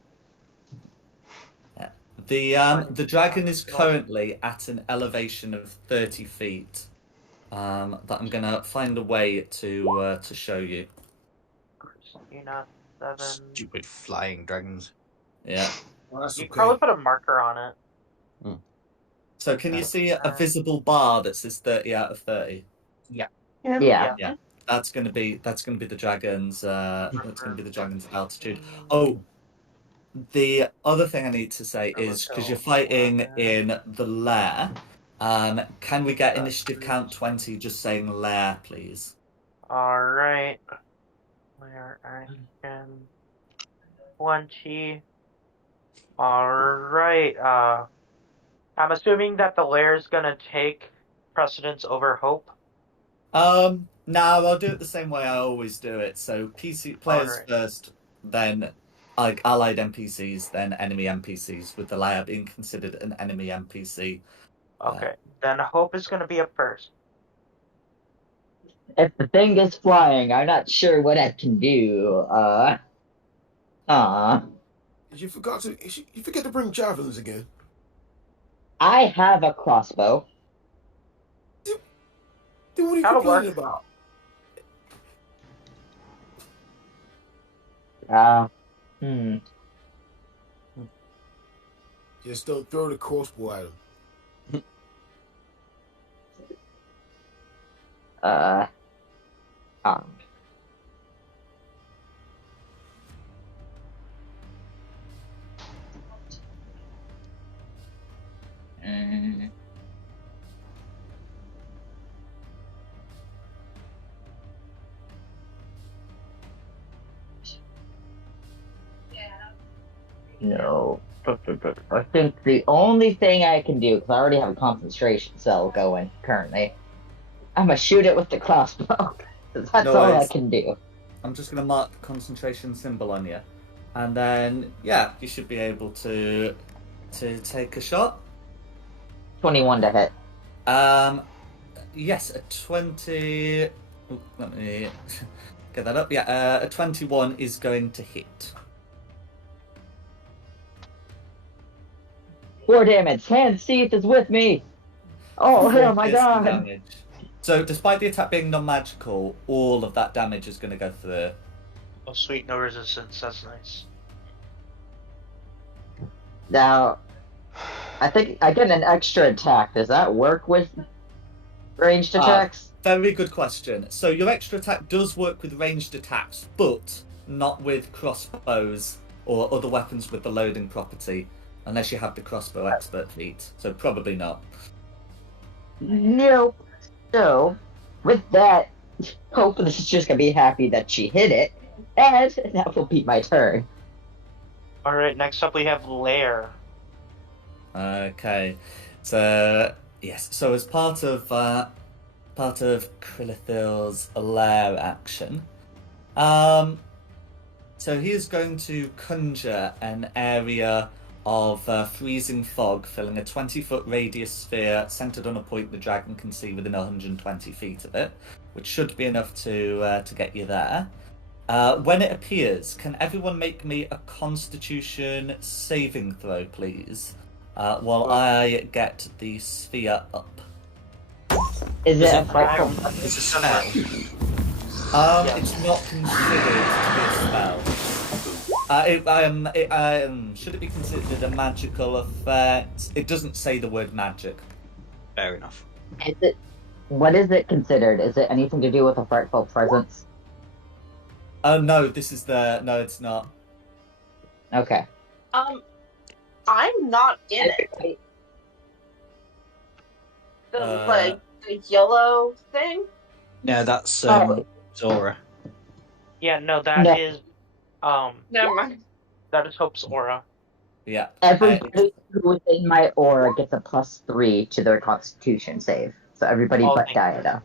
The dragon is currently at an elevation of 30 feet. That I'm gonna find a way to show you. Christina, 7. Stupid flying dragons. Yeah. Well, that's You okay. probably put a marker on it. So can you see a visible bar that says 30 out of 30? Yeah. Yeah. That's gonna be the dragon's altitude. Oh, the other thing I need to say is because you're fighting in the lair, can we get initiative count 20 just saying lair, please? Alright. Where I can 20. Alright, I'm assuming that the lair is gonna take precedence over hope. No, I'll do it the same way I always do it. So PC players Alright. first, then like allied NPCs, then enemy NPCs, with the lair being considered an enemy NPC. Okay, then hope is gonna be up first. If the thing is flying, I'm not sure what I can do. You forget to bring javelins again. I have a crossbow. Then what are you That'll complaining work. about? Just don't throw the crossbow at him. No. I think the only thing I can do, because I already have a concentration cell going currently, I'm gonna shoot it with the crossbow. That's all I can do. I'm just gonna mark the concentration symbol on you, and then yeah, you should be able to take a shot. 21 to hit. Yes, a 20. Let me get that up. Yeah, a 21 is going to hit. 4 damage. Hans Teeth is with me. Oh, hell, my god. Damage. So, despite the attack being non-magical, all of that damage is going to go through. Oh, sweet, no resistance. That's nice. Now, I think I get an extra attack. Does that work with ranged attacks? Very good question. So, your extra attack does work with ranged attacks, but not with crossbows or other weapons with the loading property, unless you have the crossbow expert feat. So, probably not. Nope. So, with that, hopefully she's just gonna be happy that she hit it, and that will be my turn. Alright, next up we have Lair. Okay. So, Yes. So as part of Krillithil's lair action, so he is going to conjure an area of freezing fog, filling a 20-foot radius sphere centered on a point the dragon can see within 120 feet of it, which should be enough to get you there. When it appears, can everyone make me a Constitution saving throw, please? While I get the sphere up. Is it a frightful frightful? It's a spell. It's not considered to be a spell. Should it be considered a magical effect? It doesn't say the word magic. Fair enough. Is it? What is it considered? Is it anything to do with a frightful presence? Oh no, no, it's not. Okay. I'm not in it. The Uh, the yellow thing. No, that's Oh. Zora. Yeah, no, that No. is Never mind. that is Hope's aura. Yeah. Everybody within my aura gets a +3 to their Constitution save. So everybody Oh, but thank you. Diada.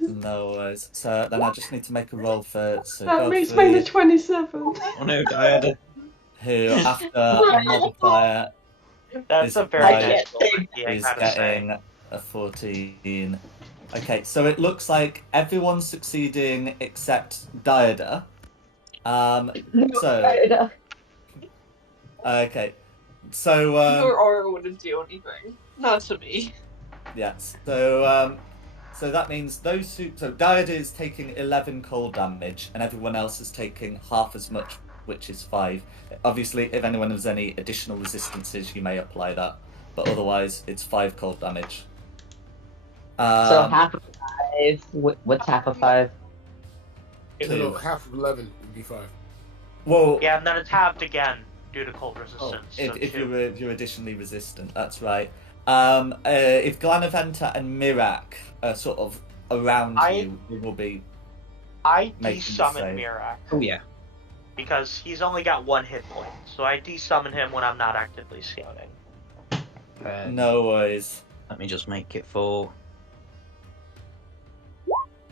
No worries. So then I just need to make a roll for That makes mine a Godfrey, 27. Oh no, Diana. who after a modifier That's is a very right, nice roll, Ricky, I is gotta say. getting a 14. Okay, so it looks like everyone's succeeding except Diada. So Diada. okay, so Your aura wouldn't do anything. Not to me. yes, so that means those who Diada is taking 11 cold damage, and everyone else is taking half as much, which is 5. Obviously, if anyone has any additional resistances, you may apply that, but otherwise, it's 5 cold damage. So half of 5. What's half of 5? No, half of 11 would be 5. Well, Yeah, and then it's halved again due to cold resistance. if so you're additionally resistant, that's right. If Glanaventa and Mirak are sort of around you, it will be. I Making the desummon save. Mirak Oh yeah. because he's only got 1 hit point, so I desummon him when I'm not actively scouting. No worries. Let me just make it for.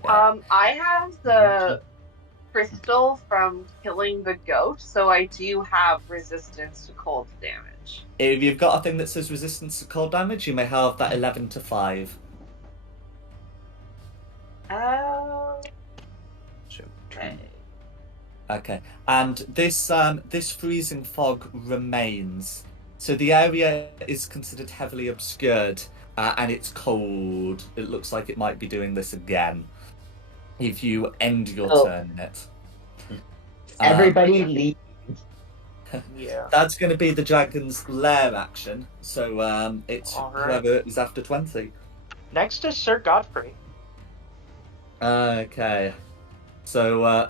I have the crystal from killing the goat, so I do have resistance to cold damage. If you've got a thing that says resistance to cold damage, you may have that 11 to 5. Okay. Okay, and this freezing fog remains. So the area is considered heavily obscured, and it's cold. It looks like it might be doing this again if you end your turn in it. Everybody leave. Yeah. That's going to be the dragon's lair action. So it's Alright. whoever is after 20. Next is Sir Godfrey. Okay, so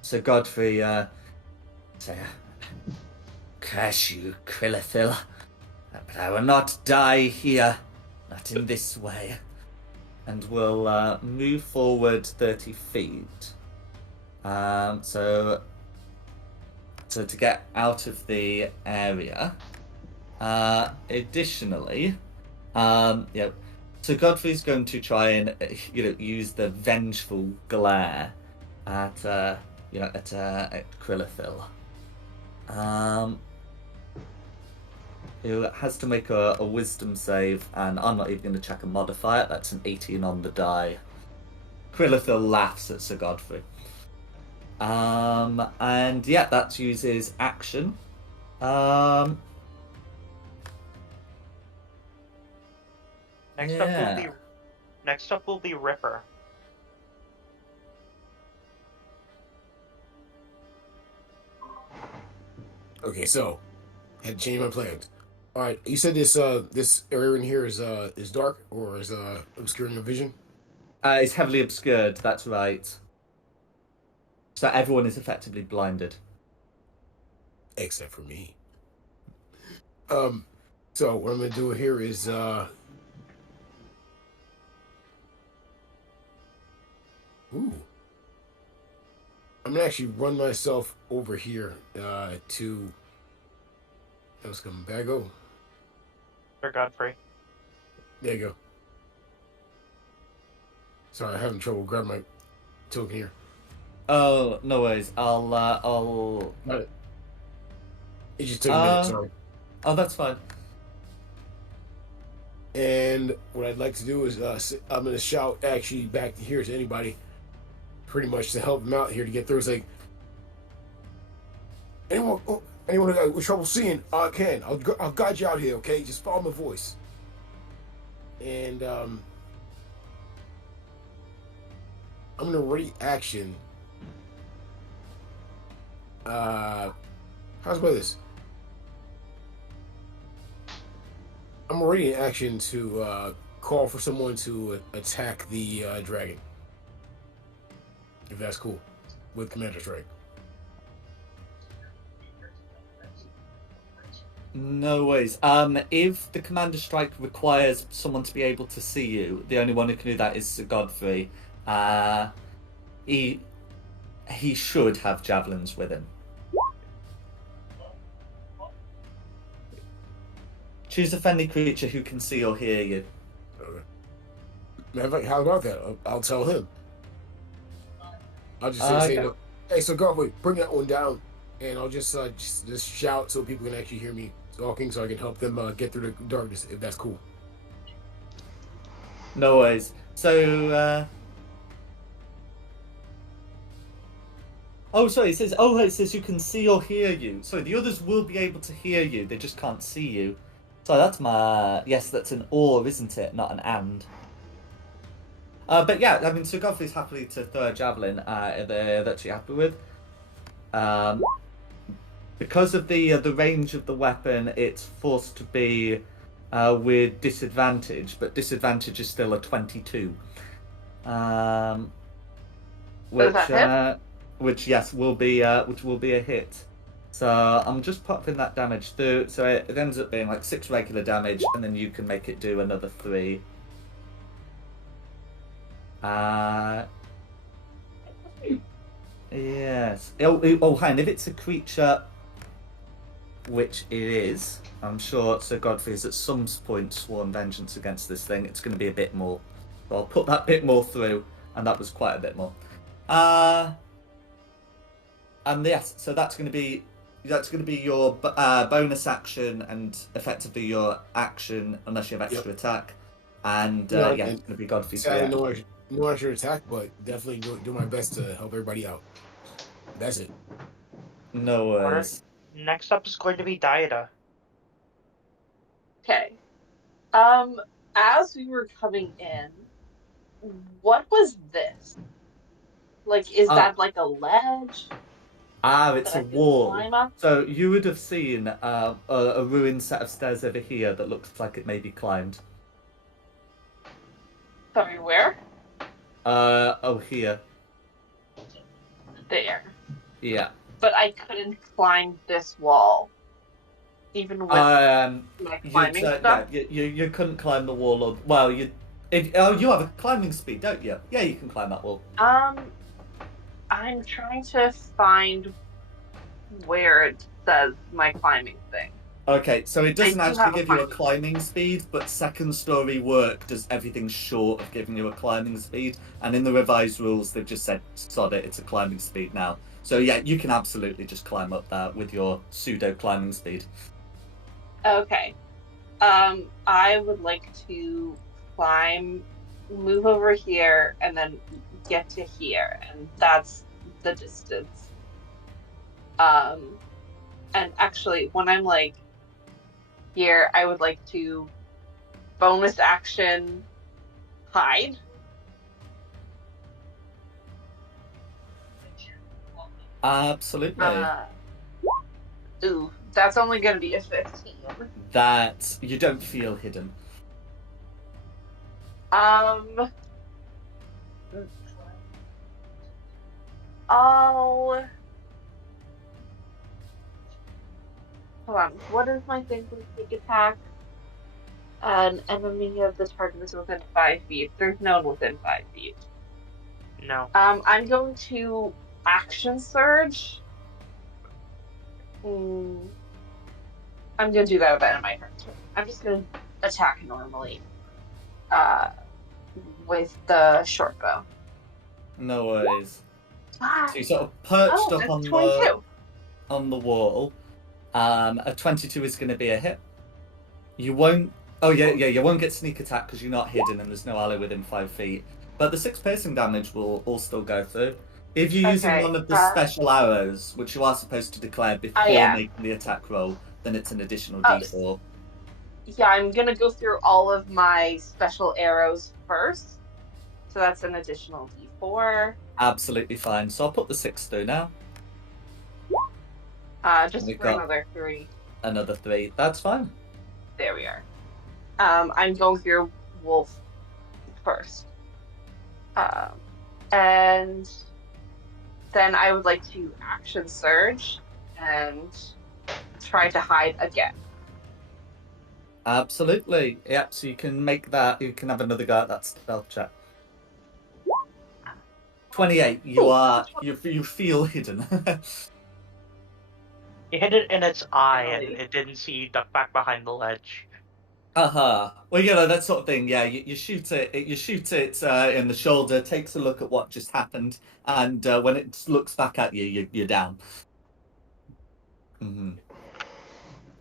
so Godfrey say, curse you, Krillithil, but I will not die here, not in this way, and we'll move forward 30 feet. So to get out of the area. Additionally, so Godfrey's going to try and use the vengeful glare at Krillithil. Who has to make a wisdom save, and I'm not even going to check a modifier. That's an 18 on the die. Krillithil laughs at Sir Godfrey. And yeah, that uses action. Next up will be Ripper. Okay, so had to change my plans. All right, you said this area in here is dark or is obscuring the vision. It's heavily obscured. That's right. So everyone is effectively blinded. Except for me. So what I'm gonna do here is I'm gonna actually run myself over here to Elskimbago. For Godfrey. There you go. Sorry, I'm having trouble grabbing my token here. Oh, no worries. I'll. But it just took a minute. Sorry. Oh, that's fine. And what I'd like to do is I'm going to shout actually back here to anybody, pretty much to help them out here to get through. It's like anyone who got trouble seeing, I can. I'll guide you out here. Okay, just follow my voice. And I'm going to ready action. How's about this? I'm ready in action to call for someone to attack the dragon. If that's cool. With Commander Strike. No worries. If the Commander Strike requires someone to be able to see you, the only one who can do that is Sir Godfrey. He should have javelins with him. Choose a friendly creature who can see or hear you. Okay. Matter of fact, how about that? I'll tell him. I'll just say, Okay. hey, so Godfrey, bring that one down, and I'll just shout so people can actually hear me talking, so I can help them get through the darkness. If that's cool. No worries. So, oh, sorry. It says you can see or hear you. Sorry, the others will be able to hear you. They just can't see you. So that's yes, that's an or, isn't it? Not an and. But yeah, I mean, Sir Godfrey's happy to throw a javelin that you're happy with. Because of the range of the weapon, it's forced to be with disadvantage, but disadvantage is still a 22. Which yes will be a hit. So I'm just popping that damage through. So it ends up being like 6 regular damage, and then you can make it do another 3. Yes. Oh, and if it's a creature, which it is, I'm sure Sir Godfrey has at some point sworn vengeance against this thing. It's going to be a bit more. So I'll put that bit more through, and that was quite a bit more. And yes, so that's going to be your bonus action and effectively your action, unless you have extra attack. And it's going to be Godfrey's reaction. No extra attack, but definitely do my best to help everybody out. That's it. No worries. Next up is going to be Diada. Okay. As we were coming in, what was this? Like, is that like a ledge? It's a wall. Climb up? So you would have seen a ruined set of stairs over here that looks like it may be climbed. Sorry, where? Here. There. Yeah. But I couldn't climb this wall. Even with my climbing stuff? Yeah, you couldn't climb the wall. You have a climbing speed, don't you? Yeah, you can climb that wall. I'm trying to find where it says my climbing thing. Okay, so it doesn't actually give you a climbing speed, but second story work does everything short of giving you a climbing speed. And in the revised rules, they've just said, sod it, it's a climbing speed now. So yeah, you can absolutely just climb up there with your pseudo climbing speed. Okay. I would like to move over here, and then get to here, and that's the distance. And actually, when I'm like here, I would like to bonus action hide. Absolutely. Ooh, that's only going to be a 15. That you don't feel hidden. Hold on. What is my thing for sneak attack? An enemy of the target is within 5 feet. There's no one within 5 feet. No. I'm going to action surge. I'm gonna do that with that in my turn. I'm just gonna attack normally with the short bow. No worries. Ah, So you sort of perched oh, up that's on 22. the wall. A 22 is going to be a hit. You won't. Oh yeah, you won't get sneak attack because you're not hidden and there's no ally within 5 feet. But the 6 piercing damage will all still go through. If you're using Okay, one of the special arrows, which you are supposed to declare before yeah. making the attack roll, then it's an additional Oh, d4. Yeah, I'm gonna go through all of my special arrows first. So that's an additional d4. Absolutely fine. So I'll put the 6 through now. Just We've for got another 3. another 3. That's fine. There we are. I'm going through wolf first. And then I would like to action surge and try to hide again. Absolutely. Yeah, so you can make that. You can have another go at that stealth check. 28. You feel hidden. You hit it in its eye, and it didn't see you duck back behind the ledge. Well, that sort of thing. Yeah, you shoot it. You shoot it in the shoulder. Takes a look at what just happened, and when it looks back at you, you're down. Mm-hmm.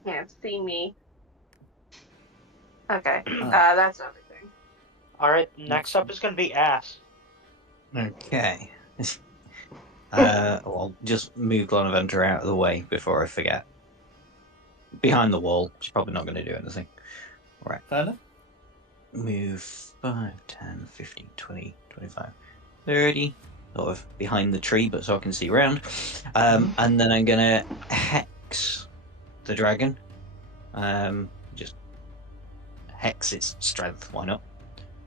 Can't see me. Okay, that's everything. Alright, next up is going to be Ass. Okay. I'll just move Glenaventer out of the way before I forget. Behind the wall. She's probably not going to do anything. Right. Fair enough. Move 5, 10, 15, 20, 25, 30. Sort of behind the tree, but so I can see around. And then I'm going to hex the dragon. Just hex its strength. Why not?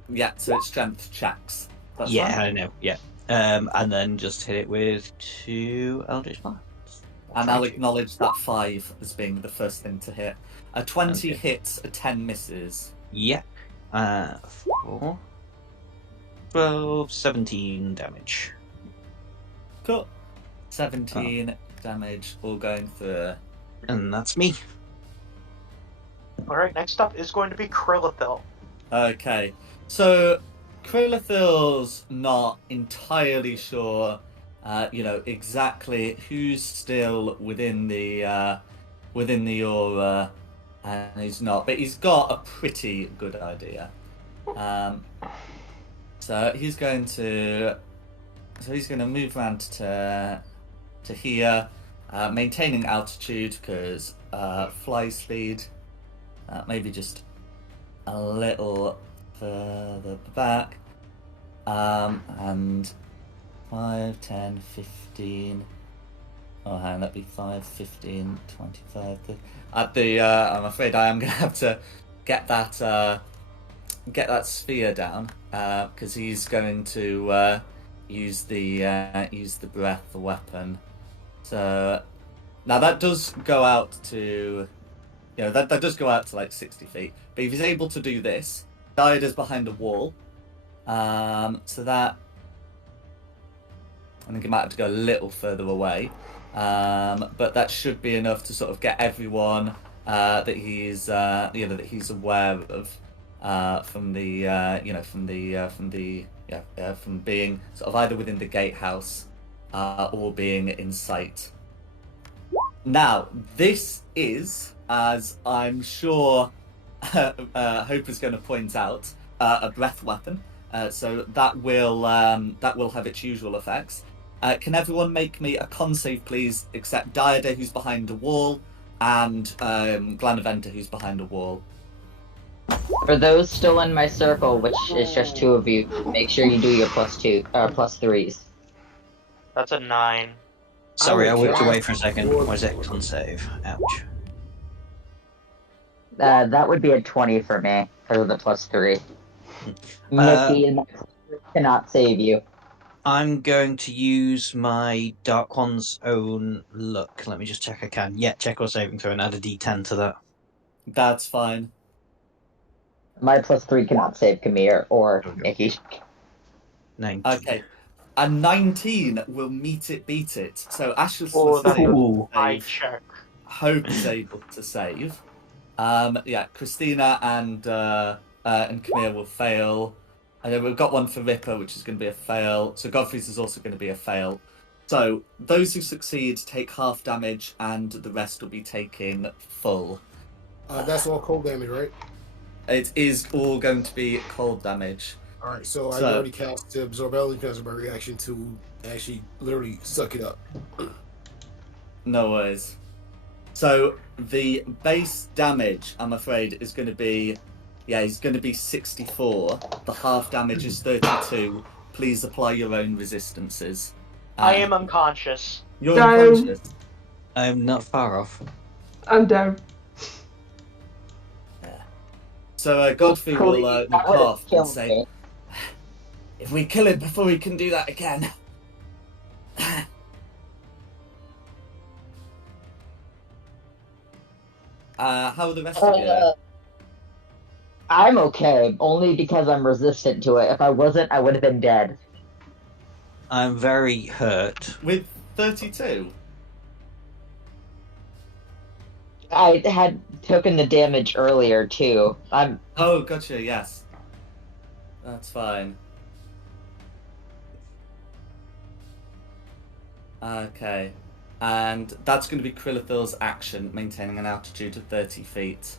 Yeah, so it's strength checks. That's Yeah, fine. I know. Yeah. And then just hit it with 2 Eldritch Blasts. And I'll acknowledge that 5 as being the first thing to hit. A 20 Okay. hits, a 10 misses. Yeah. 4, 12, 17 damage. Cool. 17 damage, all going through. And that's me. Alright, next up is going to be Krillithil. Okay, so Krillithil's not entirely sure, exactly who's still within the aura, and he's not. But he's got a pretty good idea. So he's going to move around to here, maintaining altitude because fly speed. Maybe just a little further back. And 5, 10, 15. Oh, hang on, that'd be 5, 15, 25. 30. At the, I'm afraid I am going to have to get that sphere down because he's going to use the breath weapon. So now that does go out to. That does go out to like 60 feet. But if he's able to do this, Dieda's behind a wall. So that. I think he might have to go a little further away. But that should be enough to sort of get everyone that he's aware of from being sort of either within the gatehouse or being in sight. Now, this is, as I'm sure Hope is going to point out, a breath weapon. So that will have its usual effects. Can everyone make me a con save, please, except Diada, who's behind a wall, and Glanaventa, who's behind a wall. For those still in my circle, which is just 2 of you, make sure you do your +3s. That's a 9. Sorry, I walked away for a second. Was it con save? Ouch. That would be a 20 for me, for the +3. Mickey and my cannot save you. I'm going to use my Dark One's own luck. Let me just check I can. Yeah, check or saving throw and add a d10 to that. That's fine. My +3 cannot save Kamir or Mickey. 19. Okay. A 19 will beat it. So Ashes Oh, was able I to save. check. Hope is able to save. Yeah, Christina and Camille will fail. And then we've got one for Ripper, which is going to be a fail. So Godfrey's is also going to be a fail. So those who succeed take half damage, and the rest will be taking full. That's all cold damage, right? It is all going to be cold damage. All right, so I So- already cast to absorb element as my reaction to actually literally suck it up. No worries. So the base damage, I'm afraid, is going to be, is going to be 64. The half damage is 32. Please apply your own resistances. I am unconscious. You're Down. unconscious. I'm not far off. I'm down. So Godfrey Cody, will that would've cough and killed say, me. "If we kill him before we can do that again." How are the rest of you? I'm okay, only because I'm resistant to it. If I wasn't, I would have been dead. I'm very hurt. With 32? I had taken the damage earlier too. Oh, gotcha, yes. That's fine. Okay. And that's going to be Krillithil's action, maintaining an altitude of 30 feet.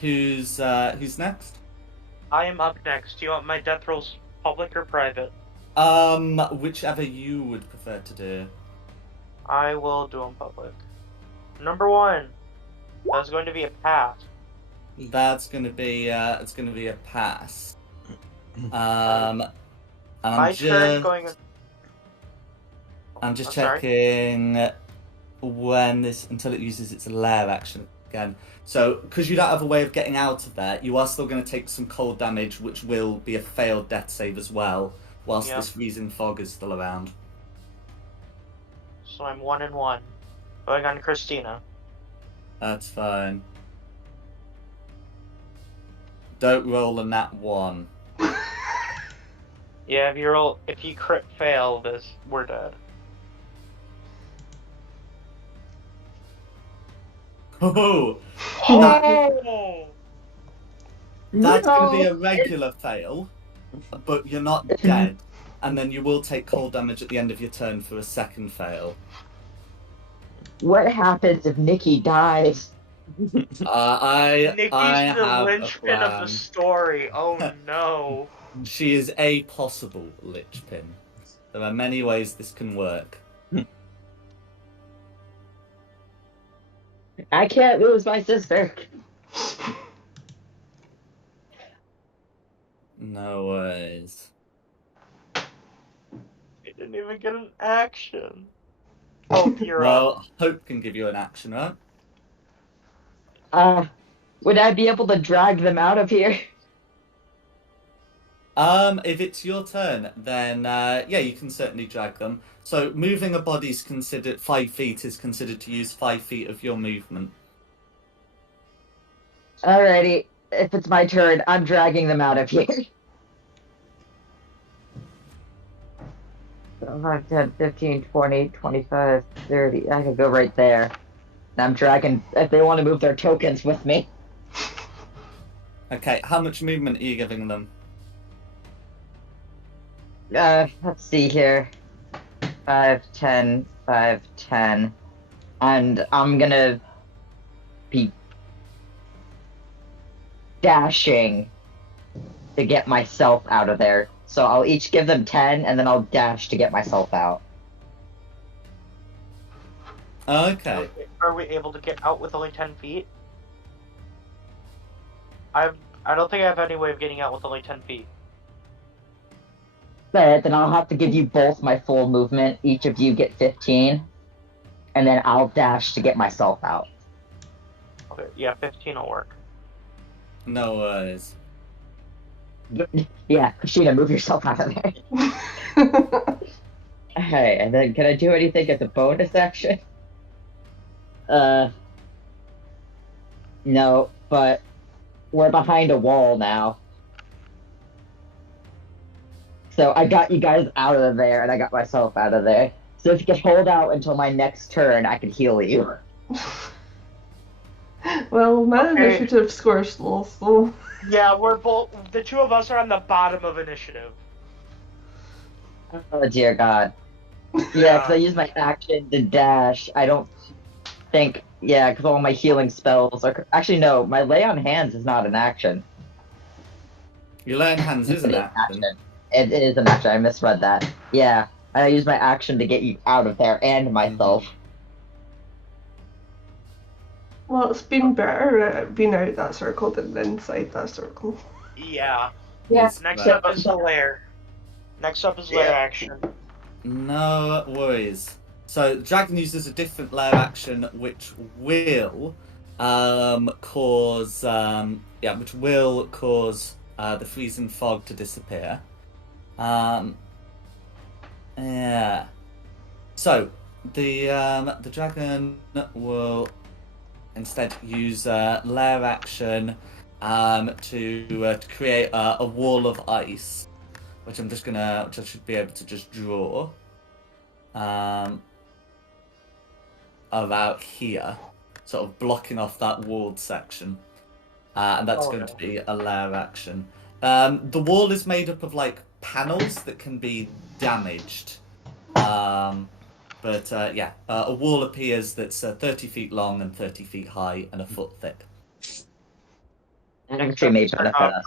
Who's next? I am up next. Do you want my death rolls public or private? Whichever you would prefer to do. I will do them public. Number 1. That's going to be a pass. That's going to be it's going to be a pass. And My turn going. I'm just sorry. checking when this until it uses its lair action again. So, because you don't have a way of getting out of there, you are still going to take some cold damage, which will be a failed death save as well, whilst Yep. this freezing fog is still around. So I'm 1 and 1. Going on Christina. That's fine. Don't roll a nat 1. Yeah, if you crit fail this, we're dead. Oh, Oh! that's going to be a regular fail, but you're not dead. And then you will take cold damage at the end of your turn for a second fail. What happens if Nikki dies? Nikki's I the have a linchpin of plan. the story. Oh no. She is a possible linchpin. There are many ways this can work. I can't lose my sister. No worries. He didn't even get an action. Oh, you're up. Well, Hope can give you an action, right? Would I be able to drag them out of here? If it's your turn, then yeah, you can certainly drag them. So moving a body's considered 5 feet is considered to use 5 feet of your movement. Alrighty, if it's my turn, I'm dragging them out of here. 5, 10, 15, 20, 25, 30. I can go right there. And I'm dragging, if they want to move their tokens with me. Okay, how much movement are you giving them? Let's see here. 5, 10, 5, 10. And I'm gonna be dashing to get myself out of there. So I'll each give them 10, and then I'll dash to get myself out. Okay. Are we able to get out with only 10 feet? I don't think I have any way of getting out with only 10 feet. Alright, then I'll have to give you both my full movement. Each of you get 15. And then I'll dash to get myself out. Okay, yeah, 15 will work. No worries. Yeah, Christina, move yourself out of there. Alright, and then can I do anything as a bonus action? No, but we're behind a wall now. So I got you guys out of there, and I got myself out of there. So if you could hold out until my next turn, I could heal you. Well, my Okay. initiative score's low, so. Yeah, we're both. The two of us are on the bottom of initiative. Oh dear God. Yeah, because I use my action to dash. I don't think. Yeah, because all my healing spells are. Actually, no. My lay on hands is not an action. Your lay on hands is It an is action. It is an action. I misread that. Yeah, I use my action to get you out of there and myself. Well, it's been better at being out that circle than inside that circle. Yeah. Yes, Next right. up is the lair. Next up is lair action. No worries. So dragon uses a different lair action, which will cause the freezing fog to disappear. Yeah. So the dragon will instead use lair action to create a wall of ice, which I should be able to just draw. About here, sort of blocking off that walled section. And that's going to be a lair action. The wall is made up of like panels that can be damaged. A wall appears that's 30 feet long and 30 feet high and a foot thick. That actually may benefit us.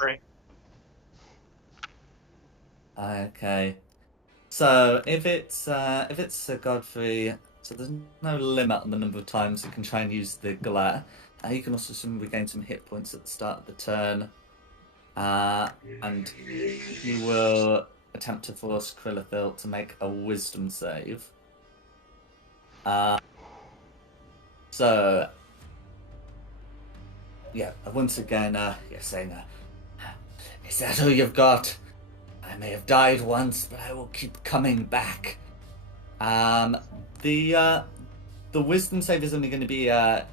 Okay. So if it's Sir Godfrey, so there's no limit on the number of times you can try and use the glare. You can also regain some hit points at the start of the turn. And he will attempt to force Krillithil to make a wisdom save. Once again, you're saying, is that all you've got? I may have died once, but I will keep coming back. The wisdom save is only going to be a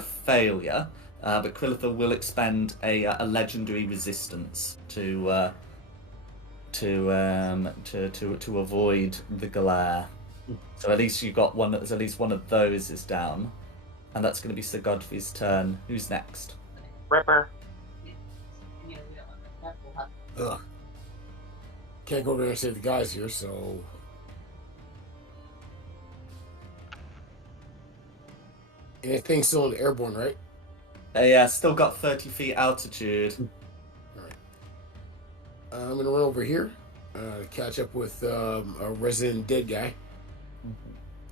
failure, but Krillithil will expend a legendary resistance to avoid the glare. So at least you got one. At least one of those is down, and that's going to be Sir Godfrey's turn. Who's next? Ripper. Ugh. Can't go there and save the guys here, so. Anything still in the airborne, right? Yeah, still got 30 feet altitude. Alright. I'm gonna run over here, catch up with a resident dead guy,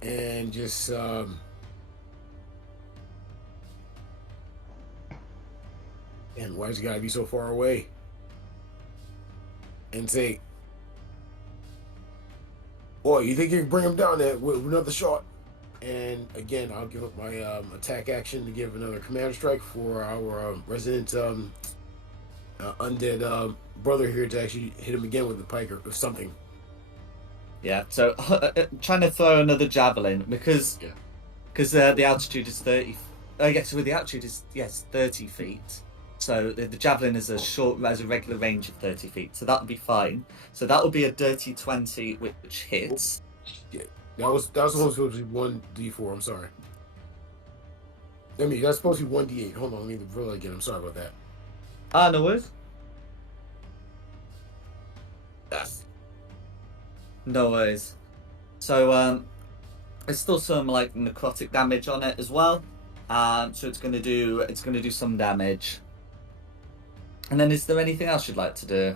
and just man, why's he gotta be so far away? And say, boy, you think you can bring him down there with another shot? And again, I'll give up my attack action to give another command strike for our resident undead brother here to actually hit him again with the pike or something. Yeah, so trying to throw another javelin because the altitude is 30. So the altitude is 30 feet. So the javelin is has a regular range of 30 feet, so that would be fine. So that would be a dirty 20, which hits. Yeah, that was supposed to be 1d4. I'm sorry. I mean, that's supposed to be 1d8. Hold on, let me roll it again. I'm sorry about that. No worries. Yes. No worries. So there's still some like necrotic damage on it as well. So it's gonna do some damage. And then is there anything else you'd like to do?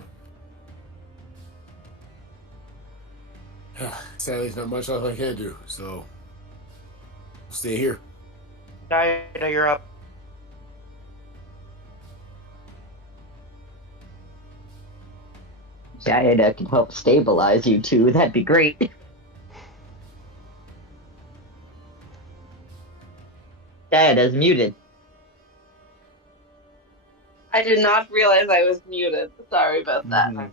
Sadly, there's not much else I can do, so I'll stay here. Diana, you're up. Diana can help stabilize you two. That'd be great. Diana's muted. I did not realize I was muted. Sorry about that.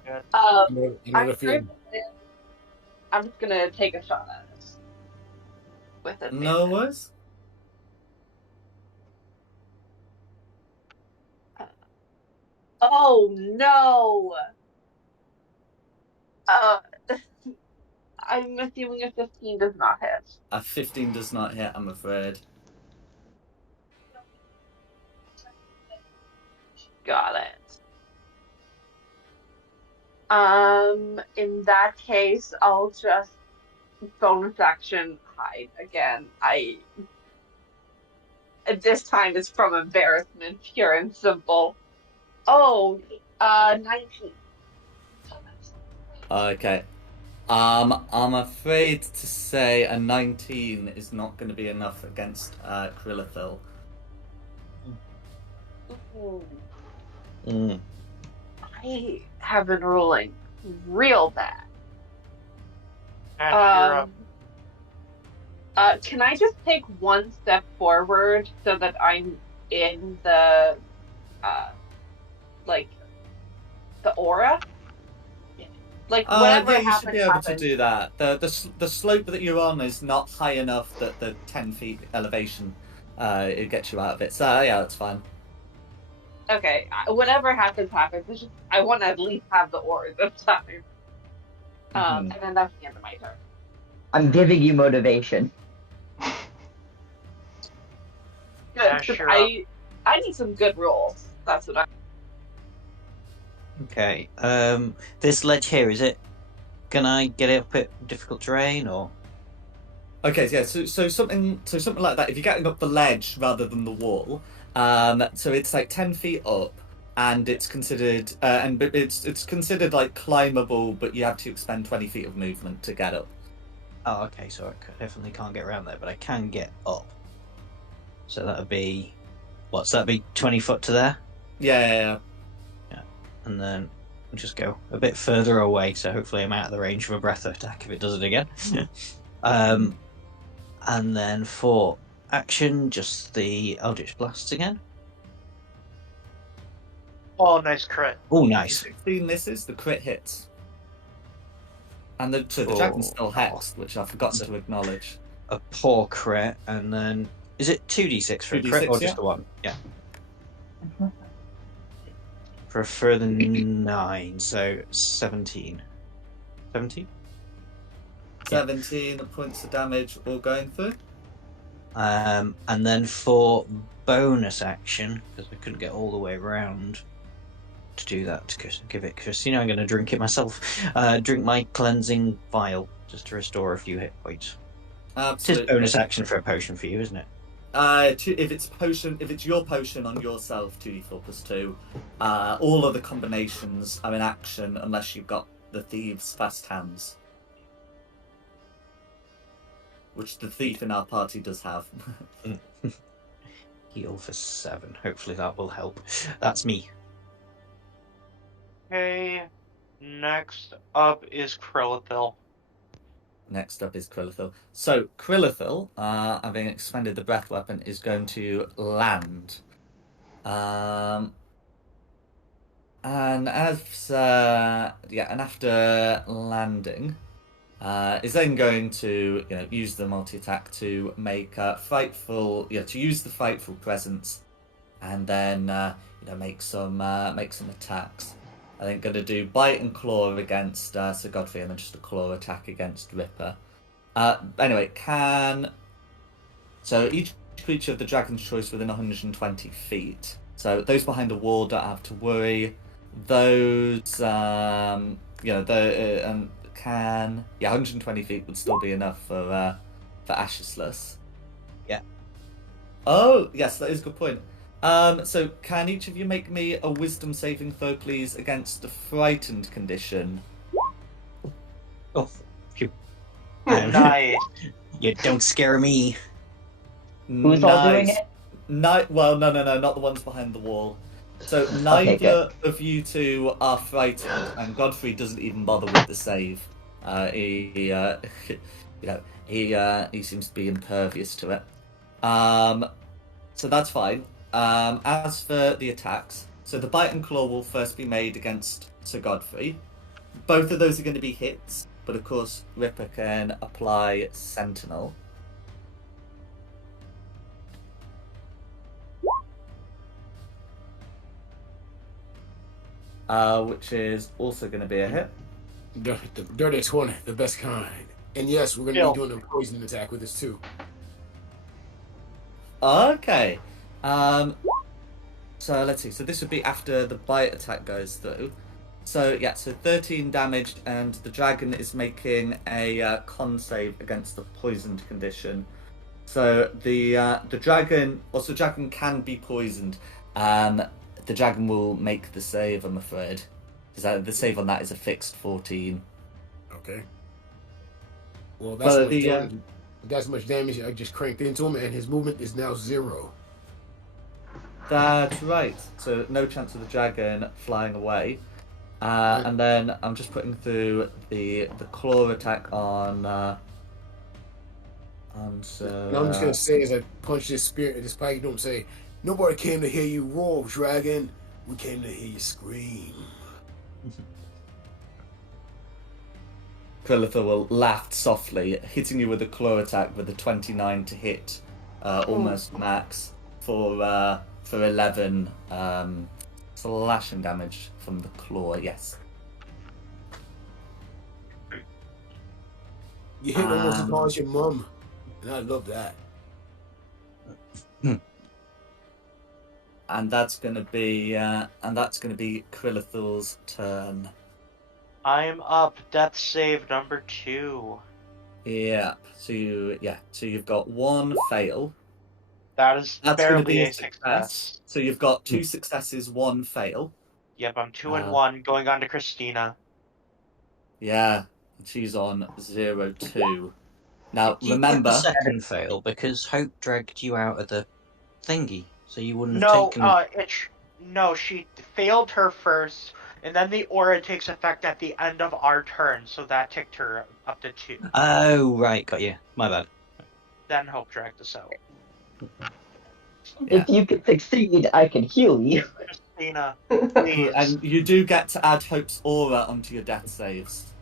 I'm just gonna take a shot at it. With advantage. No worries. Oh no! I'm assuming a 15 does not hit. A 15 does not hit, I'm afraid. Got it. In that case, I'll just bonus action hide again. This time it's from embarrassment, pure and simple. Oh, 19. Okay. I'm afraid to say a 19 is not going to be enough against Krillithil. Ooh, Mm. I have been rolling real bad. Ash, you're up. Can I just take one step forward so that I'm in the, like, the aura? Like, whatever Yeah, you should be happens, able to do that. The slope that you're on is not high enough that the 10 feet elevation it gets you out of it. So yeah, that's fine. Okay, whatever happens. It's just, I want to at least have the aura this time. Mhm. And then that's the end of my turn. I'm giving you motivation. Good, Ash, 'cause you're up. I need some good rolls. That's what I. Okay. This ledge here, is it? Can I get it up at difficult terrain or? Okay, yeah. So something like that. If you're getting up the ledge rather than the wall, so it's like 10 feet up, and it's considered it's considered like climbable, but you have to expend 20 feet of movement to get up. Oh, okay. So I definitely can't get around there, but I can get up. So that would be, what's that be? 20 foot to there, Yeah. and then I'll just go a bit further away. So hopefully I'm out of the range of a breath attack if it does it again. And then for action, just the Eldritch Blasts again. Oh, nice crit. Oh, nice. 16 misses, the crit hits. And the dragon's still hexed, which I've forgotten to acknowledge. A poor crit, and then is it 2d6 for a 2d6, crit or yeah. just the one? Yeah. For a further 9, so 17. 17? 17 points of damage all going through. And then for bonus action, because I couldn't get all the way around to do that, to give it Christina, I'm going to drink it myself. Drink my cleansing vial just to restore a few hit points. Absolutely. It's bonus action for a potion for you, isn't it? If it's your potion on yourself, 2d4 plus 2. All other combinations are in action unless you've got the thieves' fast hands, which the thief in our party does have. Heal for 7. Hopefully that will help. That's me. Okay, next up is Krillithil. Next up is Krillithil. So Krillithil, having expended the breath weapon, is going to land. And after landing, is then going to use the multi attack to make frightful to use the frightful presence, and then make some attacks. I think going to do bite and claw against Sir Godfrey, and then just a claw attack against Ripper. Anyway, so each creature of the dragon's choice within 120 feet. So those behind a wall don't have to worry. Those 120 feet would still be enough for Ashesless. Yeah. Oh yes, that is a good point. So can each of you make me a wisdom saving throw, please, against the frightened condition? Oh, phew. Nice. You don't scare me. Who's all doing it? Well, no, not the ones behind the wall. So neither of you two are frightened, and Godfrey doesn't even bother with the save. He seems to be impervious to it. So that's fine. As for the attacks, so the bite and claw will first be made against Sir Godfrey. Both of those are going to be hits, but of course Ripper can apply Sentinel. Which is also going to be a hit. The dirty 20, the best kind. And yes, we're going to be doing a poison attack with this too. Okay. So let's see. So this would be after the bite attack goes through. So yeah, so 13 damage, and the dragon is making a con save against the poisoned condition. So the dragon, also the dragon can be poisoned. The dragon will make the save, I'm afraid, because the save on that is a fixed 14. Okay. Well, that's much damage I just cranked into him, and his movement is now 0. That's right. So no chance of the dragon flying away. And then I'm just putting through the claw attack on. So. Now I'm just gonna say as I punch this spear, this pike, don't say, "Nobody came to hear you roar, dragon. We came to hear you scream." Krillithor will laugh softly, hitting you with a claw attack with a 29 to hit, almost max for 11 slashing damage from the claw. Yes. You hit almost as hard as your mum, and I love that. And that's gonna be Krillithor's turn. I'm up. Death save number 2. Yeah. So you've got one fail. That's going to be barely a a success. So you've got 2 successes, 1 fail. Yep, I'm 2 and 1, going on to Christina. Yeah, she's on 0-2. Now Did you remember, get the second fail because Hope dragged you out of the thingy, so you wouldn't have taken. No, she failed her first, and then the aura takes effect at the end of our turn, so that ticked her up to 2. Oh right, got you. My bad. Then Hope dragged us out. Yeah. If you can succeed, I can heal you. Christina, please. and you do get to add Hope's aura onto your death saves.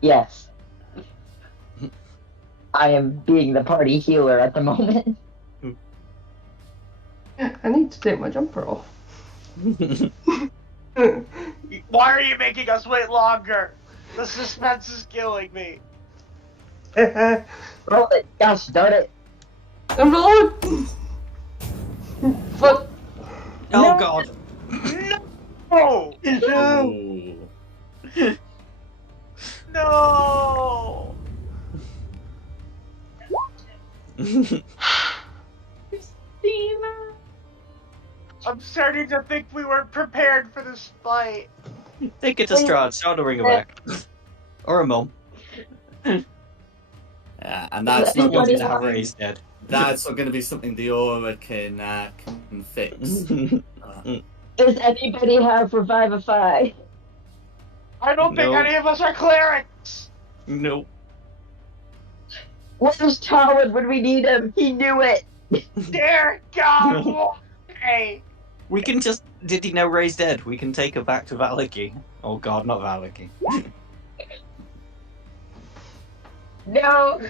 Yes. I am being the party healer at the moment. I need to take my jumper off. Why are you making us wait longer? The suspense is killing me. Roll it. Gosh darn it. I'm rolling. But Oh No. god. No! Ooh. No! I'm starting to think we weren't prepared for this fight. Take it to Straud. Straud will bring her back. Or a mum. Yeah, and that's Not not going wanting to to have happen. raised dead. That's not going to be something the aura can fix. Does anybody have Revivify? I don't think No. any of us are clerics. Nope. Where's Tawin when we need him? He knew it. Dear God, hey. We can just. Did he know Ray's dead? We can take her back to Valaki. Oh god, not Valaki. No.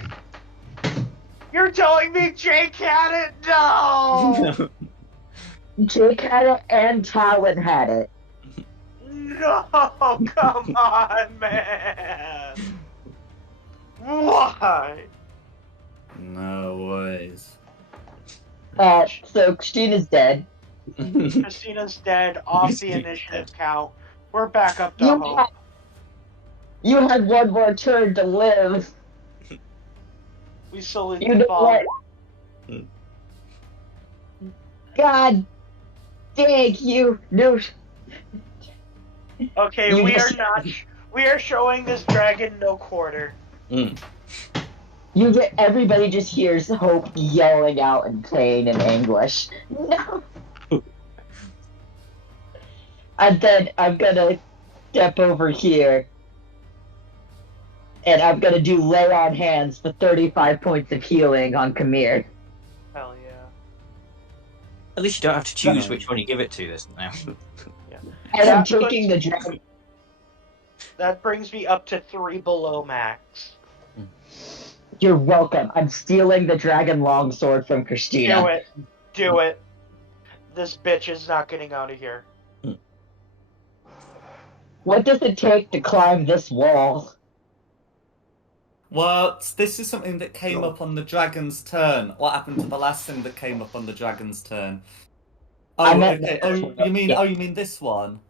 You're telling me Jake had it? No! Jake had it and Tawin had it. No, come on, man. Why? No worries. So Christina's dead. Christina's dead, off the initiative count. We're back up to hope. You had one more turn to live. We slowly You know fall. what? God dang you. No. Okay, You we are just- not. We are showing this dragon no quarter. Everybody just hears Hope yelling out in pain and anguish. No. And then I'm gonna step over here. And I'm gonna do lay on hands for 35 points of healing on Kamir. Hell yeah. At least you don't have to choose which one you give it to this now. And I'm That's what- taking the dragon. That brings me up to 3 below max. You're welcome. I'm stealing the dragon longsword from Christina. Do it. Do it. This bitch is not getting out of here. What does it take to climb this wall? Well, this is something that came up on the dragon's turn. What happened to the last thing that came up on the dragon's turn? I Oh, meant okay. the Oh, you mean yeah. oh, you mean this one?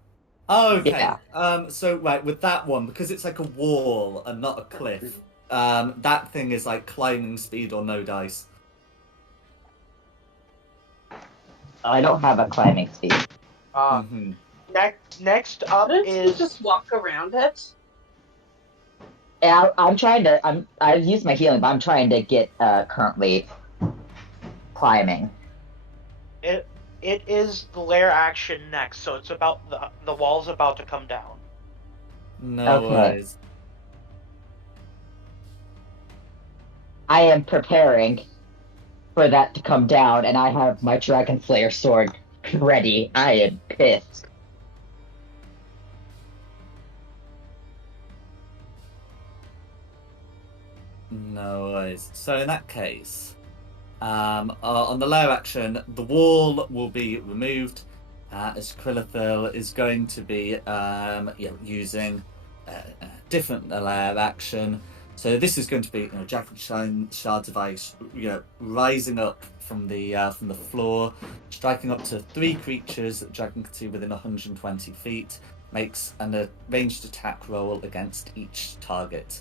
Oh, okay. Yeah. So right, with that one, because it's like a wall and not a cliff, that thing is like climbing speed or no dice. I don't have a climbing speed. Hmm. Next up Couldn't you is just walk around it? Yeah, I'm trying to. I've used my healing, but I'm trying to get currently climbing. it. It is the lair action next, so it's about the wall's about to come down. No Okay. worries. I am preparing for that to come down, and I have my Dragon Slayer sword ready. I am pissed. No worries. So in that case, on the lair action, the wall will be removed, as Krillithil is going to be using a different lair action. So this is going to be Dragon shards of ice, rising up from the floor, striking up to 3 creatures that Dragon can see within 120 feet. Makes a ranged attack roll against each target.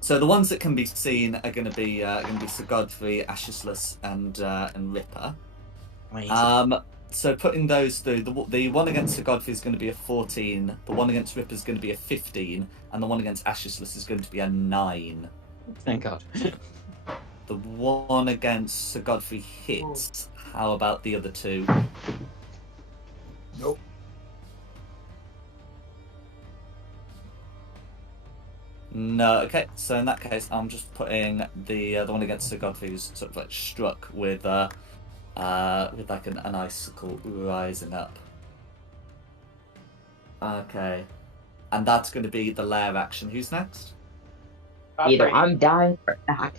So the ones that can be seen are going to be Sir Godfrey, Ashisless, and Ripper. Amazing. So putting those through, the one against Sir Godfrey is going to be a 14, the one against Ripper is going to be a 15, and the one against Ashisless is going to be a 9. Thank God. The one against Sir Godfrey hits. How about the other 2? Nope. No. Okay. So in that case, I'm just putting the one against Sir Godfrey who's sort of like struck with like an icicle rising up. Okay. And that's going to be the lair action. Who's next? Either Godfrey. I'm dying or not.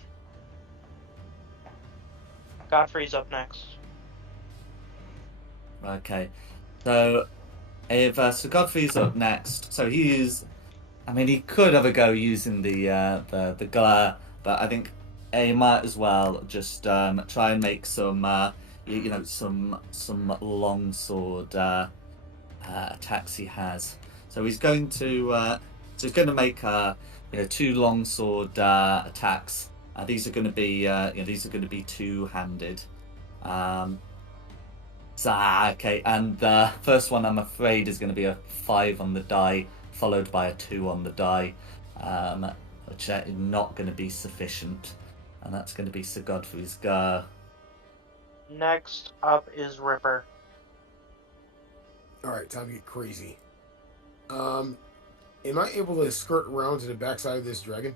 Godfrey's up next. Okay. So if Sir Godfrey's up next, so he could have a go using the glare, but I think he might as well just try and make some some long sword attacks he has. So he's going to make 2 long sword attacks. These are going to be two-handed. Okay, and the first one I'm afraid is going to be a 5 on the die, followed by a 2 on the die, which is not going to be sufficient, and that's going to be Sir Godfrey's go. Next up is Ripper. All right, time to get crazy. Am I able to skirt around to the backside of this dragon?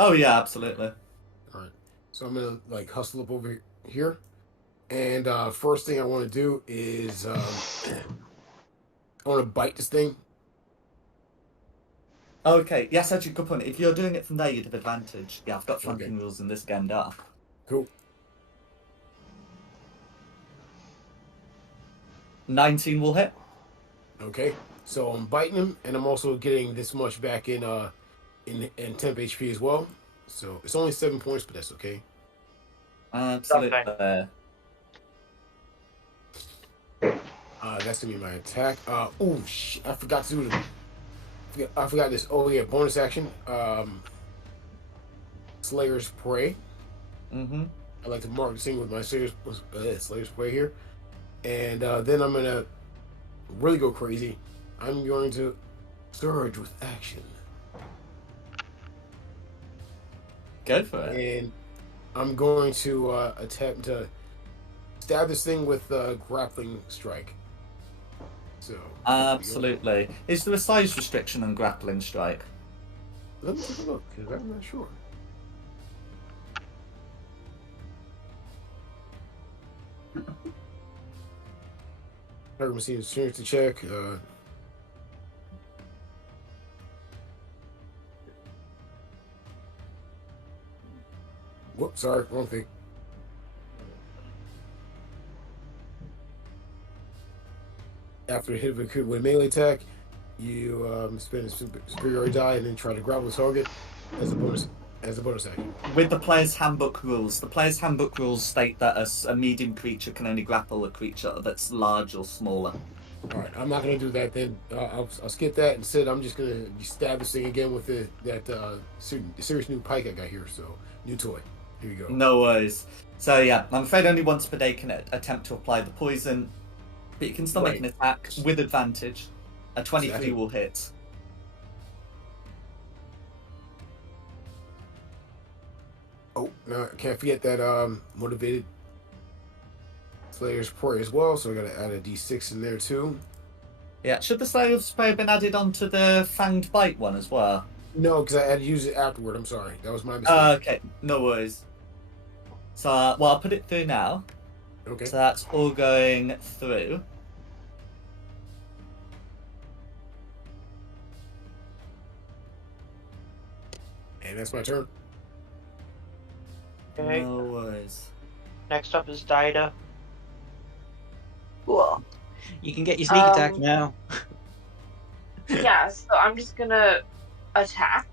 Oh yeah, absolutely. All right, so I'm gonna hustle up over here, and first thing I want to do is I want to bite this thing. Okay, yes, actually, good point. If you're doing it from there, you'd have advantage. Yeah, I've got flanking rules in this game, don't I? Cool. 19 will hit. Okay, so I'm biting him, and I'm also getting this much back in temp HP as well. So it's only 7 points, but that's okay. Absolutely. Okay. That's gonna be my attack. I forgot to do I forgot this. Oh yeah, bonus action. Slayer's Prey. Mm-hmm. I like to mark this thing with my Slayer's Prey here, and then I'm gonna really go crazy. I'm going to surge with action, Go for it. and I'm going to attempt to stab this thing with grappling strike. So Absolutely. Is there a size restriction on grappling strike? let me take a look because I'm not sure. I'm gonna see the strength to check. Whoops, sorry, wrong thing. After a hit of a crit with a melee attack, you spend a superiority die and then try to grapple the target as a bonus As a bonus action. With the player's handbook rules. The player's handbook rules state that a medium creature can only grapple a creature that's large or smaller. All right, I'm not gonna do that then. I'll skip that. Instead, I'm just gonna stab this thing again with that serious new pike I got here. So new toy. Here you go. No worries. So yeah, I'm afraid only once per day can attempt to apply the poison, but you can still make an attack with advantage. A 23 will hit. Oh, no, I can't forget that motivated Slayer's Prayer as well, so I gotta add a d6 in there too. Yeah, should the Slayer's Prayer have been added onto the Fanged Bite one as well? No, because I had to use it afterward. I'm sorry. That was my mistake. Okay, no worries. So, well, I'll put it through now. Okay. So that's all going through. And that's my turn. Okay. No worries. Next up is Dida. Cool. You can get your sneak attack now. Yeah, so I'm just gonna attack.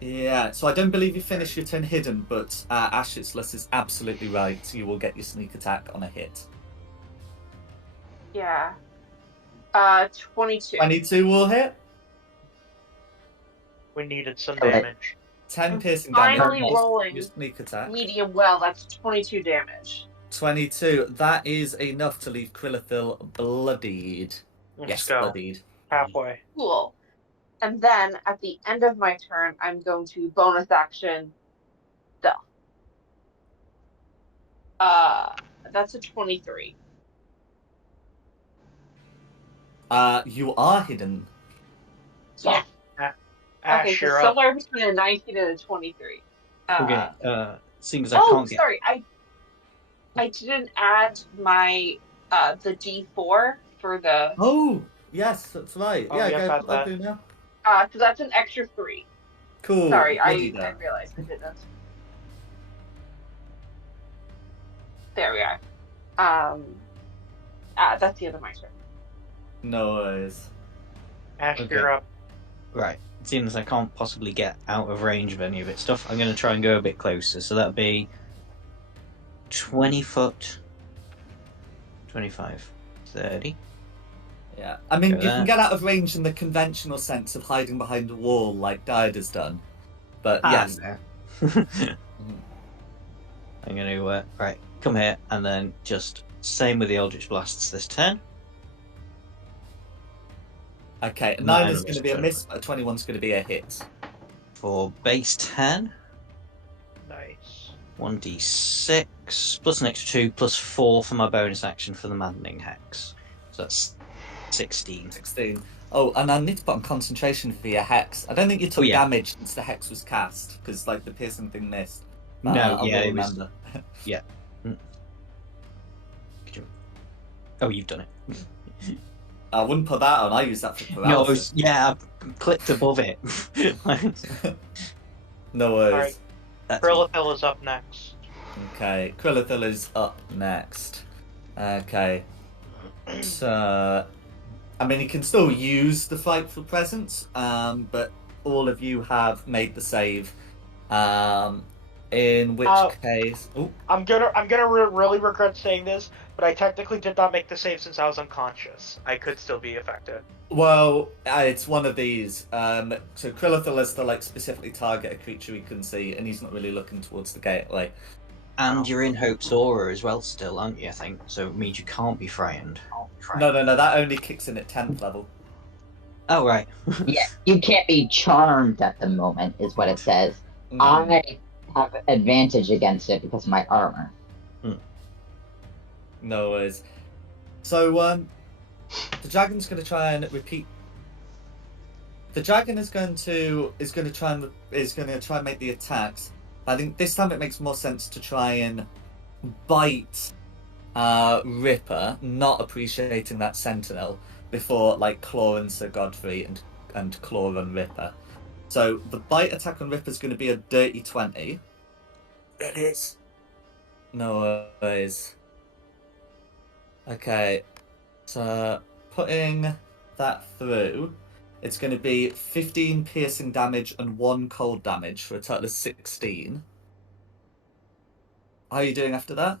Yeah, so I don't believe you finished your turn hidden, but Ashitsless is absolutely right. You will get your sneak attack on a hit. Yeah. 22. 22 will hit. We needed some Okay. damage. 10 piercing Finally damage. rolling. Your sneak attack. Medium well, that's 22 damage. 22. That is enough to leave Krillithil bloodied. Let's go. Bloodied. Halfway. Cool. And then at the end of my turn, I'm going to bonus action stealth. That's a 23. You are hidden. Yeah. Ash, Okay, so you're up. somewhere between a 19 and a 23. Okay. Seeing as I can't get. Sorry, I didn't add my the D4 for the Oh, yes, that's right. Oh, yeah, yeah, go got put that that. through now. so that's an extra 3. Cool. Sorry, I bloody that. realized I didn't. There we are. That's the end of my turn. No worries. Ash, Okay. you're up. Right. Seeing as I can't possibly get out of range of any of its stuff, I'm going to try and go a bit closer. So that'll be 20 foot, 25, 30. Yeah, I mean, Go you can there. get out of range in the conventional sense of hiding behind a wall like Dida's done. But yes. No. I'm going to, right, come here, and then just same with the Eldritch Blasts this turn. Okay, a Nine 9 is of going to us be a total. miss, a 21's going to be a hit. For base 10, Nice. 1d6, plus an extra 2, plus 4 for my bonus action for the Maddening Hex. So that's 16. 16. Oh, and I need to put on concentration for your hex. I don't think you took yeah. damage since the hex was cast, because like the piercing thing missed. No, I yeah, will it was- remember. Oh, you've done it. I wouldn't put that on. I use that for No, it paralysis. was, yeah, I clicked above it. No worries. Alright. That's- Krillithil is up next. Okay, Krillithil is up next. Okay. So, I mean, you can still use the Frightful Presence, but all of you have made the save. In which case, oh, I'm gonna really regret saying this, but I technically did not make the save since I was unconscious. I could still be affected. well, it's one of these. So Krillithil is to like specifically target a creature he can see, and he's not really looking towards the gateway. And you're in Hope's Aura as well still, aren't you, I think? So it means you can't be frightened. No, that only kicks in at 10th level. Oh, right. Yeah, you can't be charmed at the moment, is what it says. I have advantage against it because of my armor. No worries. So, the dragon's going to try and repeat. The dragon is going to try and make the attacks. I think this time it makes more sense to try and bite Ripper, not appreciating that sentinel, before like claw and Sir Godfrey and claw on Ripper. So the bite attack on Ripper is going to be a dirty 20. It is. No worries. Okay, so putting that through, It's going to be 15 piercing damage and 1 cold damage for a total of 16. How are you doing after that?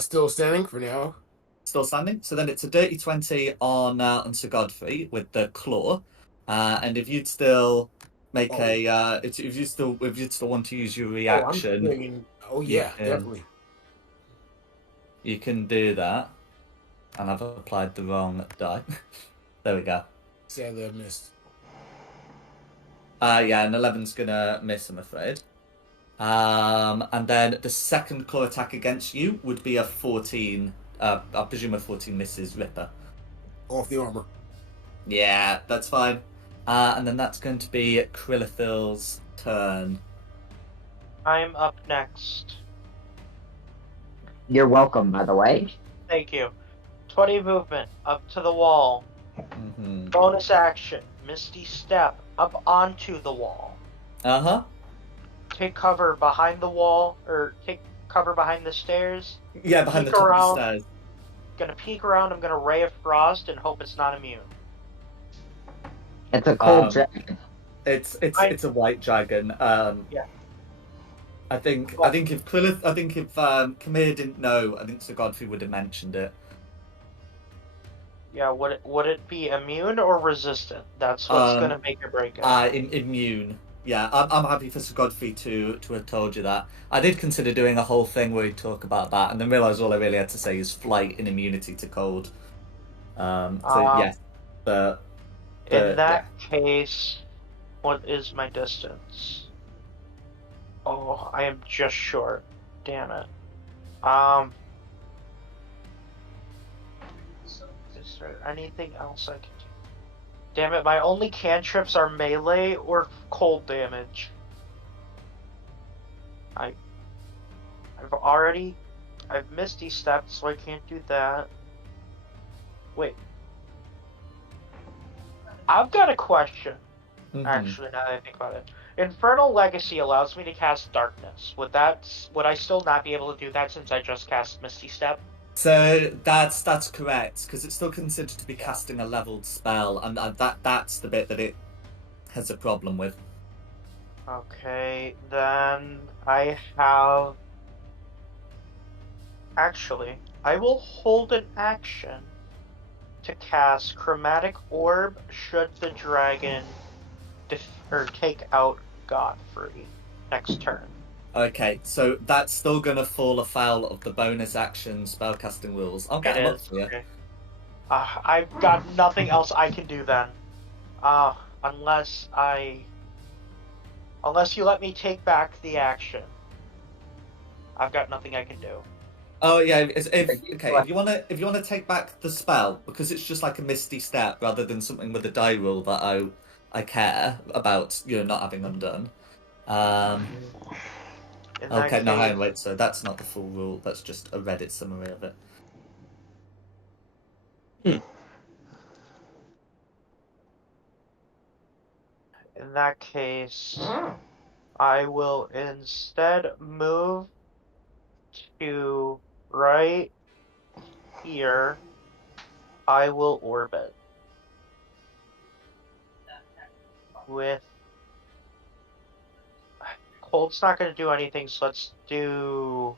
Still standing for now. Still standing. So then it's a dirty 20 on Sir Godfrey with the claw, and if you'd still make if you'd still want to use your Oh, I'm reaction, thinking. Oh yeah, definitely. You can do that. And I've applied the wrong die. There we go. Sadly, I missed. Yeah, an 11's gonna miss, I'm afraid. And then the second claw attack against you would be a 14. I presume a 14 misses Ripper. Off the armor. Yeah, that's fine. And then that's going to be Krillithil's turn. I'm up next. You're welcome, by the way. Thank you. 20 movement up to the wall. Mm-hmm. Bonus action, Misty Step up onto the wall. Uh-huh. Take cover behind the wall, or take cover behind the stairs. Yeah, behind Peek the top around. of the stairs. Gonna peek around, I'm gonna Ray of Frost and hope it's not immune. It's a cold dragon. It's a white dragon. Yeah. I think if Kamir didn't know, I think Sir Godfrey would have mentioned it. Yeah, would it be immune or resistant? That's what's gonna make or break it. Immune. Yeah, I'm happy for Sir Godfrey to have told you that. I did consider doing a whole thing where he'd talk about that, and then realised all I really had to say is flight and immunity to cold. Yes. In that case, what is my distance? Oh, I am just short. Damn it. Is there anything else I can do? Damn it, my only cantrips are melee or cold damage. I've Misty Stepped, so I can't do that. Wait. I've got a question. Mm-hmm. Actually, now that I think about it. Infernal Legacy allows me to cast Darkness. Would I still not be able to do that since I just cast Misty Step? So that's correct, because it's still considered to be casting a leveled spell, and that's the bit that it has a problem with. Okay, then I have... Actually, I will hold an action to cast Chromatic Orb should the dragon take out Godfrey next turn. Okay, so that's still going to fall afoul of the bonus action spellcasting rules. I'll get them up for you. Okay. I've got nothing else I can do then. Unless you let me take back the action. I've got nothing I can do. Oh yeah, if you wanna take back the spell, because it's just like a Misty Step rather than something with a die rule that I care about, not having undone. Okay, no, hang on, wait. So that's not the full rule. That's just a Reddit summary of it. In that case, I will instead move to right here. I will orbit with cold's not going to do anything, so let's do...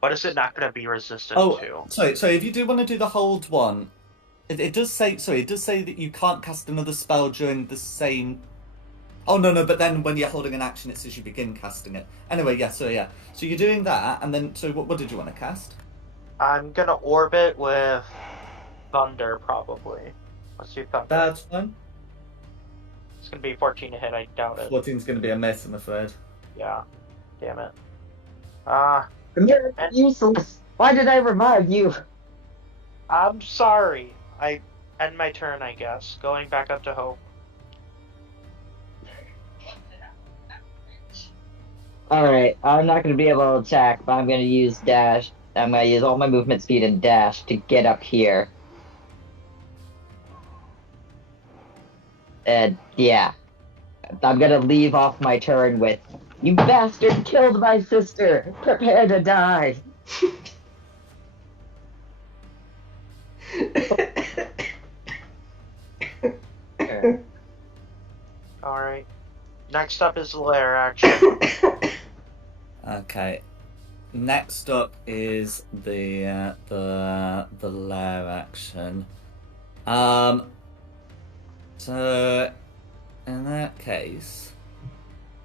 What is it not going to be resistant to? So if you do want to do the hold one, it does say that you can't cast another spell during the same... Oh, no, but then when you're holding an action, it says you begin casting it. Anyway, so you're doing that, and then, so what did you want to cast? I'm going to orbit with Thunder, probably. Let's do Thunder. That's fine. It's going to be 14 to hit, I doubt it. 14's going to be a miss, I'm afraid. Yeah. Damn it. You're useless. Why did I revive you? I'm sorry. I end my turn, I guess. Going back up to Hope. Alright, I'm not going to be able to attack, but I'm going to use dash. I'm going to use all my movement speed and dash to get up here. And yeah. I'm going to leave off my turn with, "You bastard killed my sister! Prepare to die!" Next up is the lair action. Okay. Next up is the lair action. So in that case,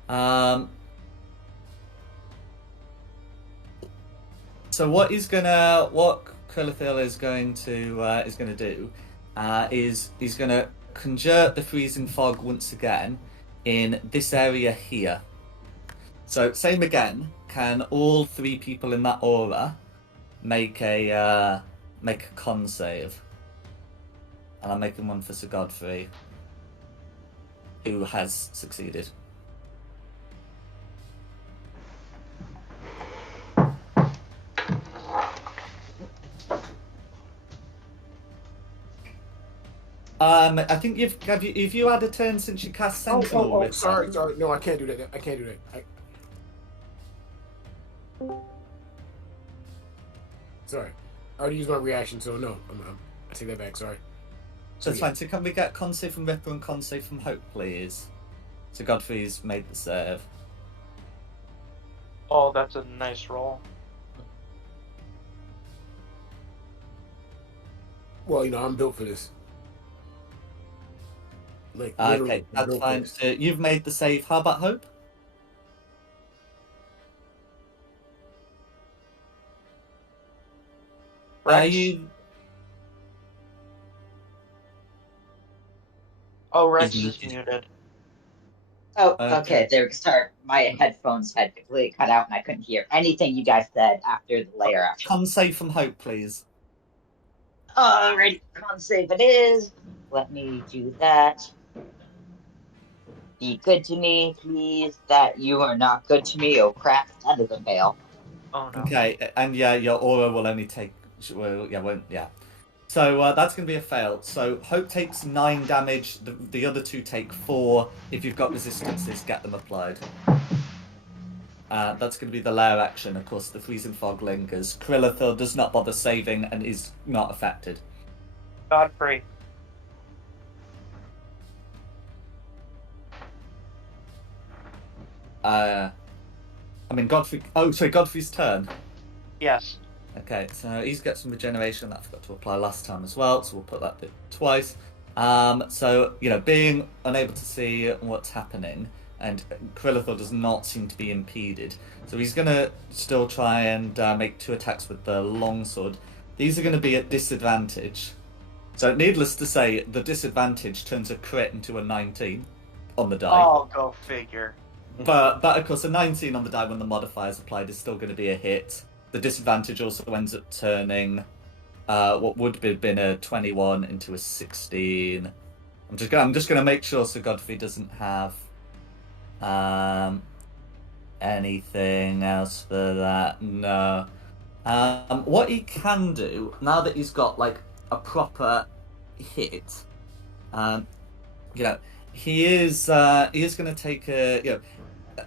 so what Krillithil is going to do is he's going to conjure the freezing fog once again in this area here. So same again. Can all 3 people in that aura make a con save? And I'm making one for Sir Godfrey, who has succeeded. I think have you had a turn since you cast Sentinel? Oh, sorry. No, I can't do that. I can't do that. Sorry. I already used my reaction, so no. I take that back. Sorry. That's fine. So can we get con save from Ripper and con save from Hope, please? So Godfrey's made the save. Oh, that's a nice roll. Well, I'm built for this. Like, okay, that's fine. So you've made the save. How about Hope? Rex. Oh, Rex is muted. Oh, okay. There. Sorry, my headphones had completely cut out, and I couldn't hear anything you guys said after the layer action. Con save from Hope, please. Alright, con save it is. Let me do that. Be good to me, please. That you are not good to me. Oh crap, that is a fail. Oh no. Okay, and yeah, your aura will only take. So that's going to be a fail. So Hope takes 9 damage. The other 2 take 4. If you've got resistances, get them applied. That's going to be the lair action. Of course, the freezing fog lingers. Krillithil does not bother saving and is not affected. Godfrey. Godfrey. Oh, sorry, Godfrey's turn. Yes. Okay, so he's got some regeneration that I forgot to apply last time as well, so we'll put that twice. So, being unable to see what's happening, and Krillithil does not seem to be impeded. So he's going to still try and make 2 attacks with the longsword. These are going to be at disadvantage. So needless to say, the disadvantage turns a crit into a 19 on the die. Oh, go figure. But of course, a 19 on the die when the modifier is applied is still going to be a hit. The disadvantage also ends up turning what would have been a 21 into a 16. I'm just going to make sure Sir Godfrey doesn't have anything else for that. No. What he can do now that he's got like a proper hit, he is going to take a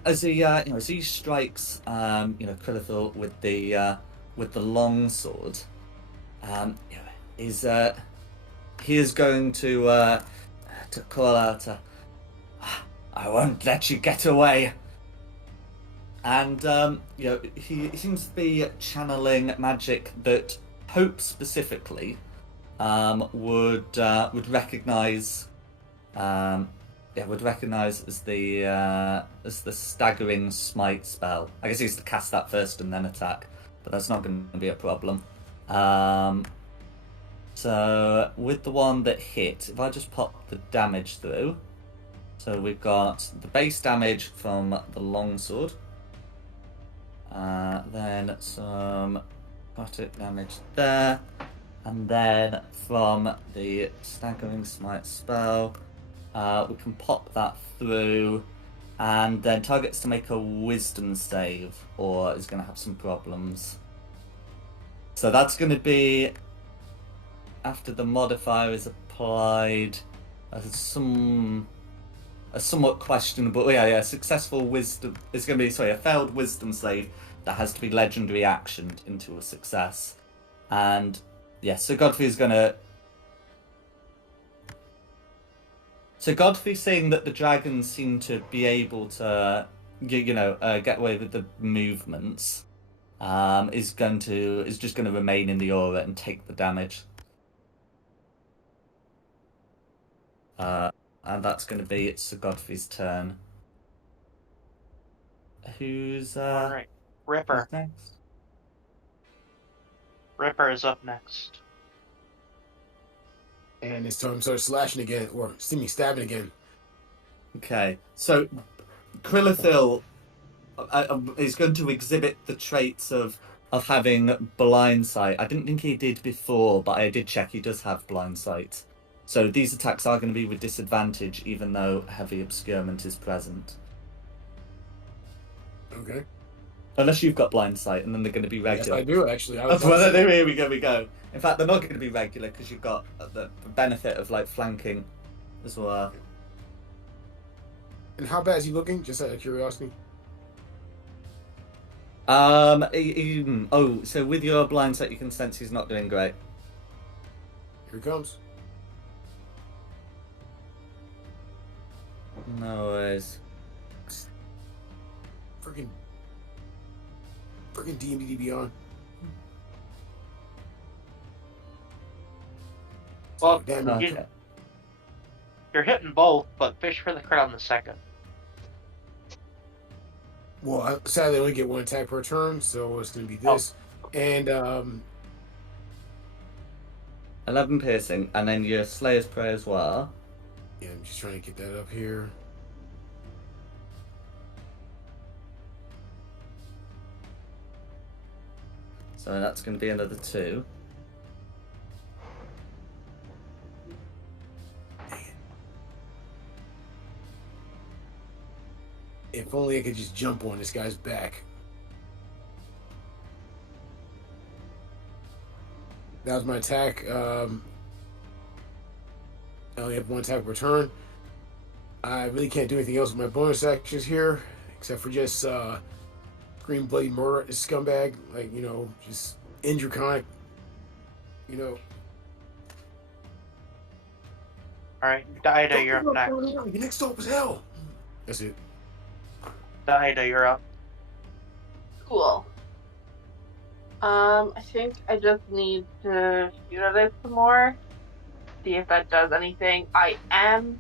as he strikes Krillithil with the longsword, he is going to call out, "I won't let you get away." And he seems to be channeling magic that Hope specifically would recognize. Would recognize as the staggering smite spell. I guess he has to cast that first and then attack, but that's not going to be a problem. So with the one that hit, if I just pop the damage through, so we've got the base damage from the longsword, then some necrotic damage there, and then from the staggering smite spell. We can pop that through, and then targets to make a wisdom save, or is going to have some problems. So that's going to be, after the modifier is applied, a somewhat questionable, successful wisdom, it's going to be, a failed wisdom save that has to be legendary actioned into a success. And, so Godfrey is going to So Godfrey, seeing that the dragons seem to be able to, get away with the movements, is just going to remain in the aura and take the damage. And that's going to be Sir Godfrey's turn. Who's All right, Ripper. who's next? Ripper is up next. And it's time to start slashing again, or stabbing again. Okay, so Krillithil is going to exhibit the traits of having blind sight. I didn't think he did before, but I did check he does have blind sight. So these attacks are going to be with disadvantage, even though heavy obscurement is present. Okay. Unless you've got blind sight, and then they're going to be regular. Yes, I do actually. That's what I do. Here we go. In fact, they're not going to be regular because you've got the benefit of like flanking as well. And how bad is he looking? Just out of curiosity. So with your blind sight, you can sense he's not doing great. Here he comes. No worries. Freaking D&D Beyond. Well, Damn. Okay. you're hitting both, but fish for the crit on the second. Well, sadly, I only get one attack per turn, so it's going to be this. And 11 piercing, and then your Slayer's Prey as well. yeah, I'm just trying to get that up here. So that's going to be another 2. If only I could just jump on this guy's back. That was my attack. I only have one attack per turn. I really can't do anything else with my bonus actions here, except for just scream bloody murder at this scumbag. Like, just end your con. Alright, Daida, you're up next. You're next up as hell. That's it. Daida, you're up. Cool. I think I just need to shoot at it some more. See if that does anything. I am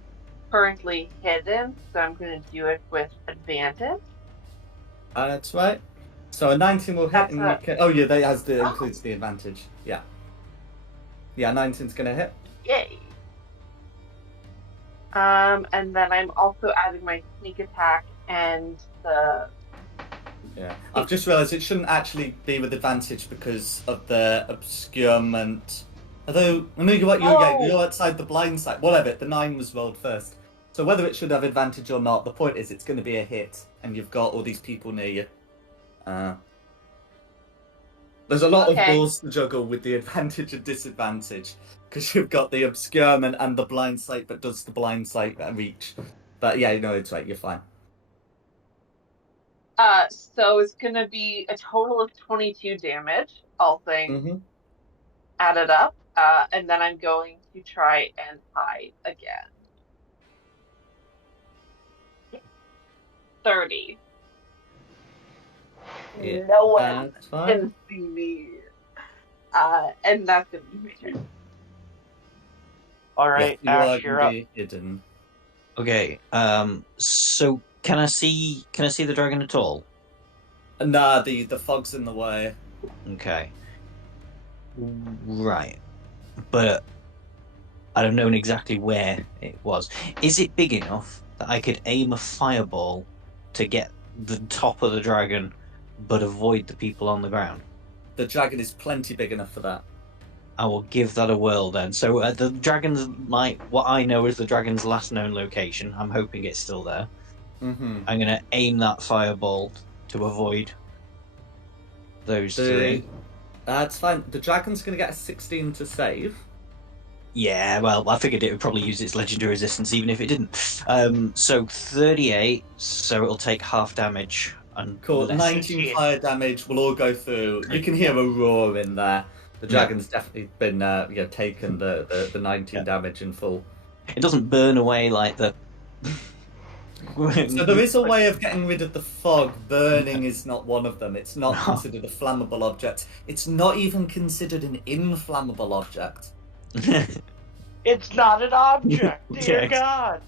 currently hidden, so I'm going to do it with advantage. That's right. So a 19 will hit, That's and you can... Oh yeah, that includes the advantage. Yeah. Yeah, 19's going to hit. Yay! And then I'm also adding my sneak attack and the... Yeah. I've just realised it shouldn't actually be with advantage because of the obscurement. Although, I know you're outside the blind sight. Whatever, the 9 was rolled first. So whether it should have advantage or not, the point is it's going to be a hit, and you've got all these people near you. There's a lot of balls to juggle with the advantage and disadvantage, because you've got the obscurement and the blind sight, but does the blind sight reach? But yeah, it's right, you're fine. So it's gonna be a total of 22 damage, all things added up, and then I'm going to try and hide again. 30. Yeah, No one can see me. And that's gonna be my turn. Alright, Ash, you're up. Hidden. Okay. So can I see the dragon at all? Nah, the fog's in the way. Okay. Right. But I don't know exactly where it was. Is it big enough that I could aim a fireball to get the top of the dragon, but avoid the people on the ground? The dragon is plenty big enough for that. I will give that a whirl then. So the dragon's, what I know is the dragon's last known location. I'm hoping it's still there. I'm going to aim that fireball to avoid those 3. That's fine. The dragon's going to get a 16 to save. Yeah, well, I figured it would probably use its legendary resistance even if it didn't. So 38, so it'll take half damage. Cool, 19 fire damage will all go through. You can hear a roar in there. The dragon's definitely been taken the 19 damage in full. It doesn't burn away like the. So there is a way of getting rid of the fog. Burning is not one of them. It's not considered a flammable object. It's not even considered an inflammable object. It's not an object, dear Yeah. God.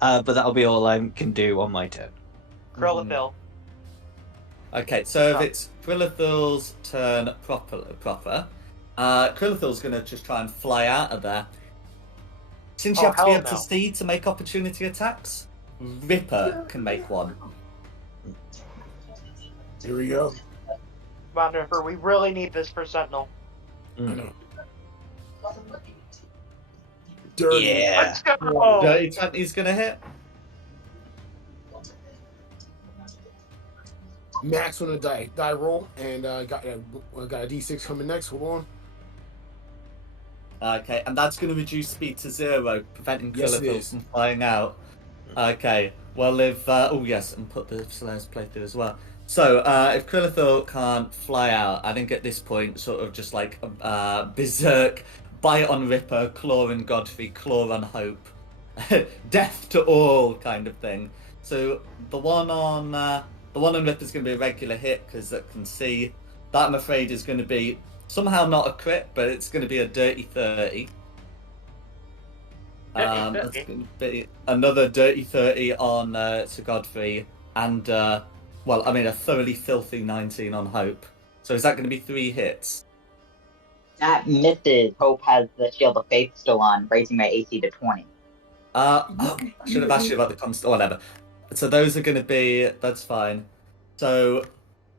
But that'll be all I can do on my turn. Krillithil. Okay, so if it's Krillithil's turn proper, Krillithil's going to just try and fly out of there. Since you have to be hell able no. to see to make opportunity attacks, Ripper can make one. Here we go. Come on, Ripper, we really need this for Sentinel. I know. Dirty. Yeah. Let's go! Dirty 20's going to hit. Max on a die roll, and got a D6 coming next. Hold on. Okay, and that's going to reduce speed to 0, preventing Yes, it Krillithil is. from flying out. Okay, well if... oh yes, and put the Slayer's playthrough as well. So, if Krillithil can't fly out, I think at this point, sort of just like Berserk, Bite on Ripper, Claw on Godfrey, Claw on Hope, Death to all kind of thing. So, the one on Ripper's going to be a regular hit, because that can see. That, I'm afraid, is going to be somehow not a crit, but it's going to be a dirty 30. That's going to be another dirty 30 on to Godfrey, and a thoroughly filthy 19 on Hope. So is that going to be 3 hits? That misses. Hope has the Shield of Faith still on, raising my AC to 20. I should have asked you about the constant. Whatever. So those are going to be. That's fine. So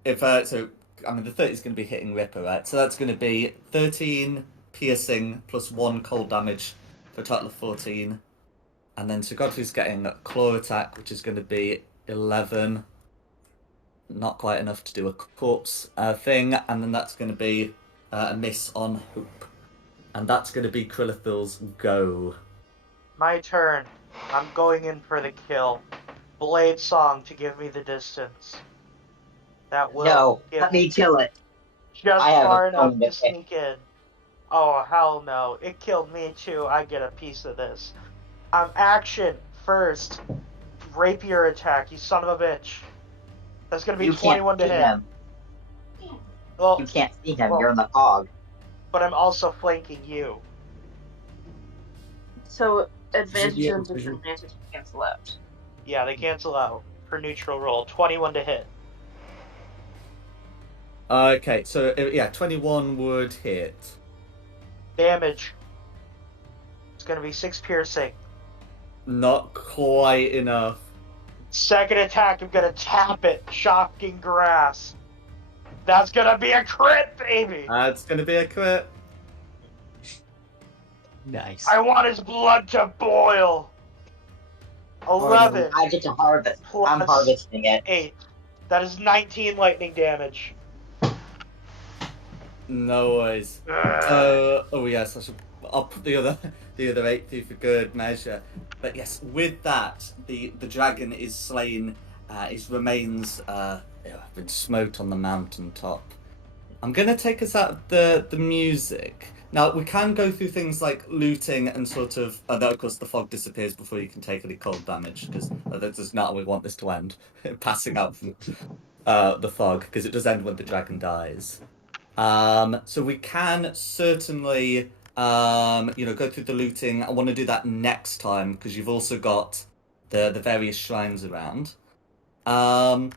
if the 30 is going to be hitting Ripper, right? So that's going to be 13 piercing plus 1 cold damage for a total of 14. And then so Godfrey's getting a claw attack, which is going to be 11. Not quite enough to do a corpse thing. And then that's going to be a miss on Hope. And that's going to be Krillithil's go. My turn. I'm going in for the kill. Blade Song to give me the distance. That will No, give let me kill it. just I have far a enough phone to to pick. sneak in. Oh, hell no. It killed me too. I get a piece of this. Action first. Rapier attack, you son of a bitch. That's gonna be You 21 can't to see hit. him. Well, You can't see him. well- You're in the fog. but I'm also flanking you. So advantage be and able to- disadvantage cancel out. Yeah, they cancel out for neutral roll. 21 to hit. Okay, so 21 would hit. Damage. It's gonna be 6 piercing. Not quite enough. Second attack, I'm gonna tap it. Shocking Grass. That's gonna be a crit, baby! That's going to be a crit. Nice. I want his blood to boil. 11 I get to harvest. I'm plus harvesting it. 8. That is 19 lightning damage. No worries. Ugh. Oh yes, I'll put the other 8 through for good measure. But yes, with that, the dragon is slain. His remains have been smote on the mountaintop. I'm gonna take us out of the music. Now we can go through things like looting and sort of. Of course, the fog disappears before you can take any cold damage because that is not how we want this to end. Passing out from the fog, because it does end when the dragon dies. So we can certainly, go through the looting. I want to do that next time because you've also got the various shrines around. But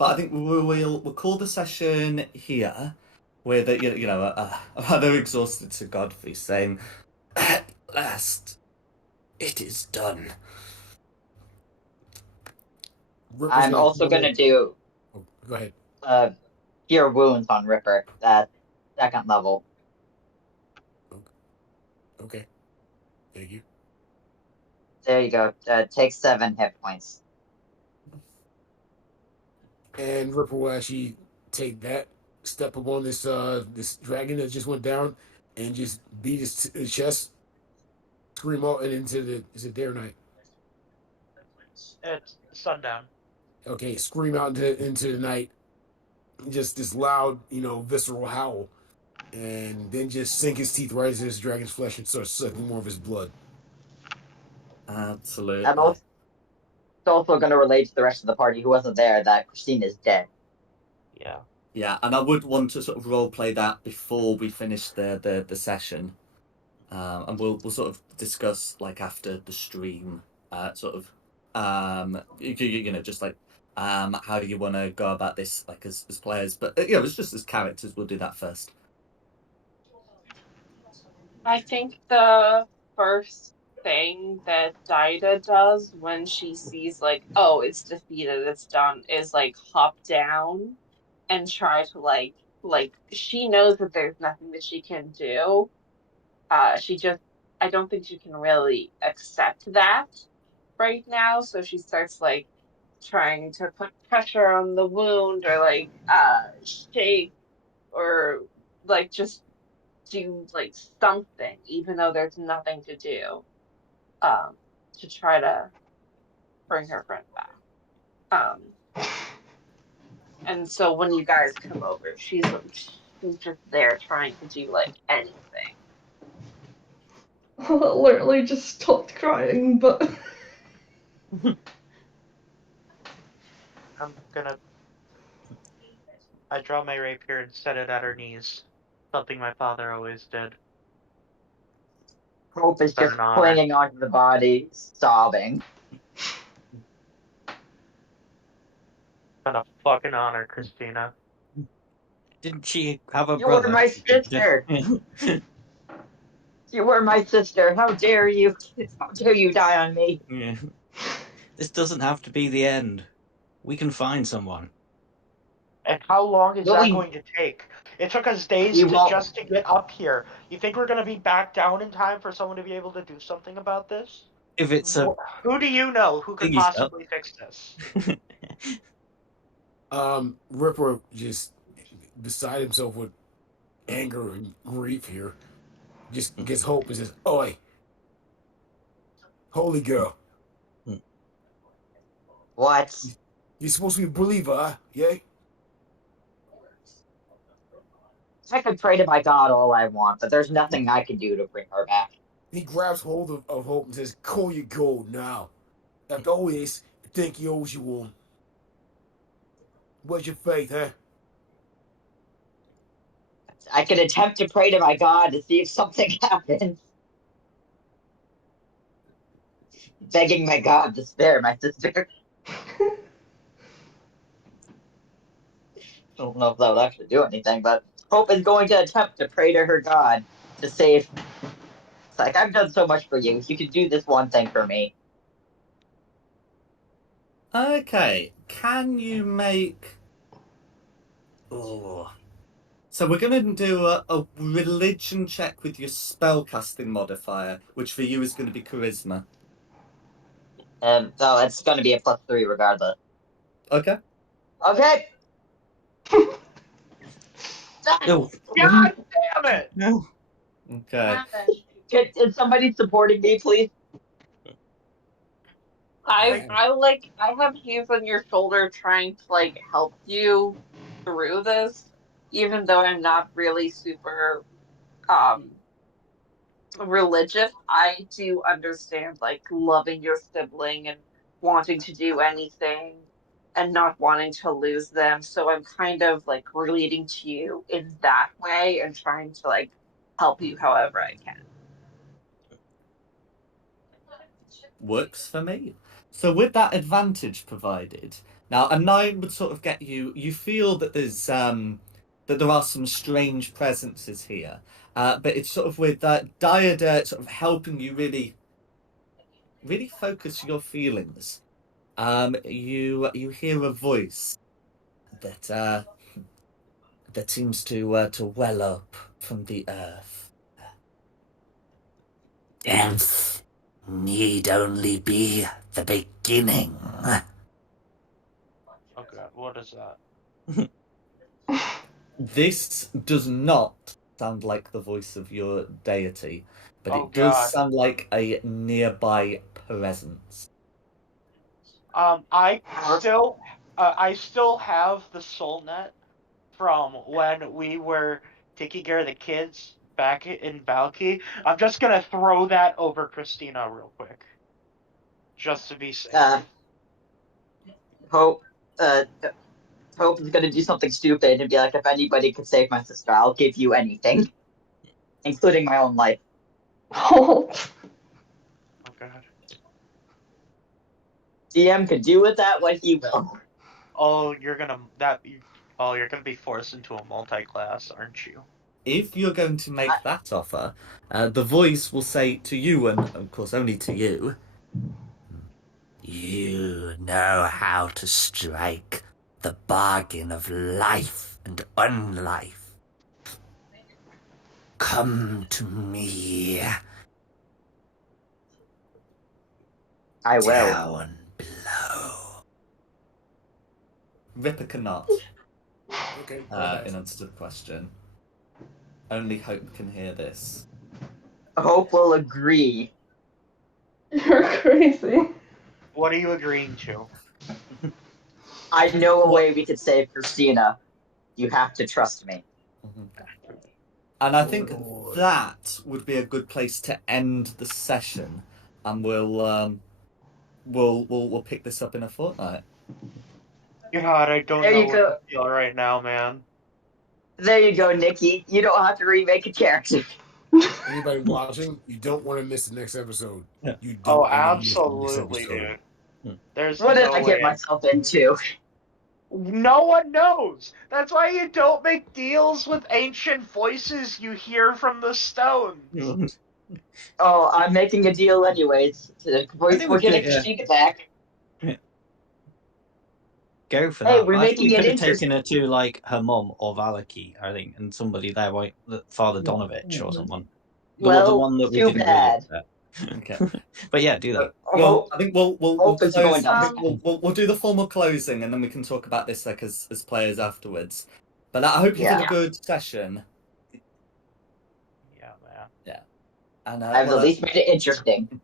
I think we'll call the session here with a rather exhausted Sir Godfrey saying, "At last, it is done." Ripper's I'm gonna also come going to in. do Oh, go ahead. Cure Wounds on Ripper. That's 2nd level. Okay. Thank you. There you go. Take 7 hit points. And Ripper will actually take that, step up on this dragon that just went down, and just beat his chest, scream out, and is it day or night? It's sundown. Okay, scream out into the night, just this loud, visceral howl, and then just sink his teeth right into this dragon's flesh and start sucking more of his blood. Absolutely. I'm also going to relate to the rest of the party who wasn't there that Christine is dead. Yeah. Yeah, and I would want to sort of role play that before we finish the session, and we'll sort of discuss like after the stream, sort of, you know, just like how you want to go about this, like as players, but you know, it's just as characters. We'll do that first. I think the first thing that Daida does when she sees like, oh, it's defeated, it's done, is like hop down and try to like she knows that there's nothing that she can do. She just I don't think she can really accept that right now, so she starts like trying to put pressure on the wound or like shake or like just do like something, even though there's nothing to do, um, to try to bring her friend back. And so when you guys come over, she's just there trying to do like anything. Literally just stopped crying, but I draw my rapier and set it at her knees. Something my father always did. Hope is Been just an honor. clinging onto the body, sobbing. Been a fucking honor, Christina. Didn't she have a You were brother? my sister. You were my sister. How dare you? How dare you die on me? Yeah. This doesn't have to be the end. We can find someone. And how long is Well, that going to take? It took us days we won't. just to get up here. You think we're going to be back down in time for someone to be able to do something about this? If it's a Who do you know who could thing is up. possibly fix this? Ripper just beside himself with anger and grief here, just gets hope and says, "Oi, holy girl, What? you're supposed to be a believer, huh? Yeah." I could pray to my God all I want, but there's nothing I can do to bring her back. He grabs hold of Hope and says, "Call your gold now. After all this, I think he owes you one. Where's your faith, huh?" I could attempt to pray to my God to see if something happens. Begging my God to spare my sister. I don't know if that would actually do anything, but Hope is going to attempt to pray to her God to save. It's like, I've done so much for you. You could do this one thing for me. Okay, can you make? Oh, so we're gonna do a religion check with your spellcasting modifier, which for you is going to be charisma. So it's going to be a +3 regardless. Okay. Okay. No. God damn it! No. Okay. Is somebody supporting me, please? I have hands on your shoulder trying to like help you through this, even though I'm not really super um religious. I do understand like loving your sibling and wanting to do anything and not wanting to lose them. So I'm kind of like relating to you in that way and trying to like help you however I can. Works for me. So with that advantage provided, now a 9 would sort of get you. You feel that that there are some strange presences here, but it's sort of with Diada sort of helping you really focus your feelings. You hear a voice that that seems to well up from the earth. Death need only be the beginning. Oh god, what is that? This does not sound like the voice of your deity, but Oh it does god. sound like a nearby presence. I still have the soul net from when we were taking care of the kids back in Valky, I'm just gonna throw that over Christina real quick, just to be safe. Hope, uh, Hope is gonna do something stupid and be like, if anybody could save my sister, I'll give you anything, including my own life. Oh, Oh god. DM could do with that what he will. Oh, you're gonna be forced into a multi-class, aren't you? If you're going to make that offer, the voice will say to you, and of course only to you, you know how to strike the bargain of life and unlife. Come to me. I will. Down below. Ripper cannot. Okay. In answer to the question. Only Hope can hear this. Hope will agree. you're crazy. What are you agreeing to? I know a way we could save Christina. You have to trust me. And I think that would be a good place to end the session, and we'll pick this up in a fortnight. God, I don't There know you what go. to feel right now, man. There you go, Nikki. You don't have to remake a character. Anybody watching, you don't want to miss the next episode. Yeah. You don't Oh, want to miss the next absolutely, episode. dude. There's What did no I get way. myself into? No one knows. That's why you don't make deals with ancient voices you hear from the stones. Oh, I'm making a deal anyways. We're think we getting could, yeah. Christina back. Go for Hey, that. we're I think we making it could have interesting. taken her to like her mum or Valaki, I think, and somebody there, like Father Donovich or someone. The Well, one that we too didn't really bad. upset. Okay. But yeah, do that. Well, I think we'll Hope is going close. down. I think we'll do the formal closing, and then we can talk about this like as players afterwards. But I hope you've had a good session. Yeah, man. Yeah. And I've at least made it interesting.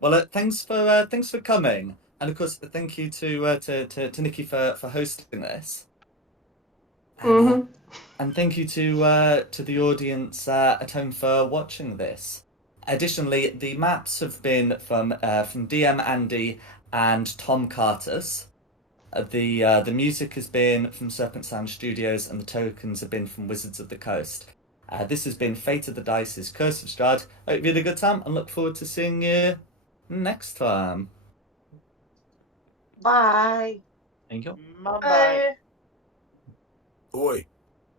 well, thanks for coming, and of course, thank you to Nikki for hosting this. And thank you to the audience at home for watching this. Additionally, the maps have been from DM Andy and Tom Carter's. The music has been from Serpent Sound Studios, and the tokens have been from Wizards of the Coast. This has been Fate of the Dice's Curse of Strahd. Hope you had a good time, and look forward to seeing you next time. Bye. Thank you. Bye-bye. Oi.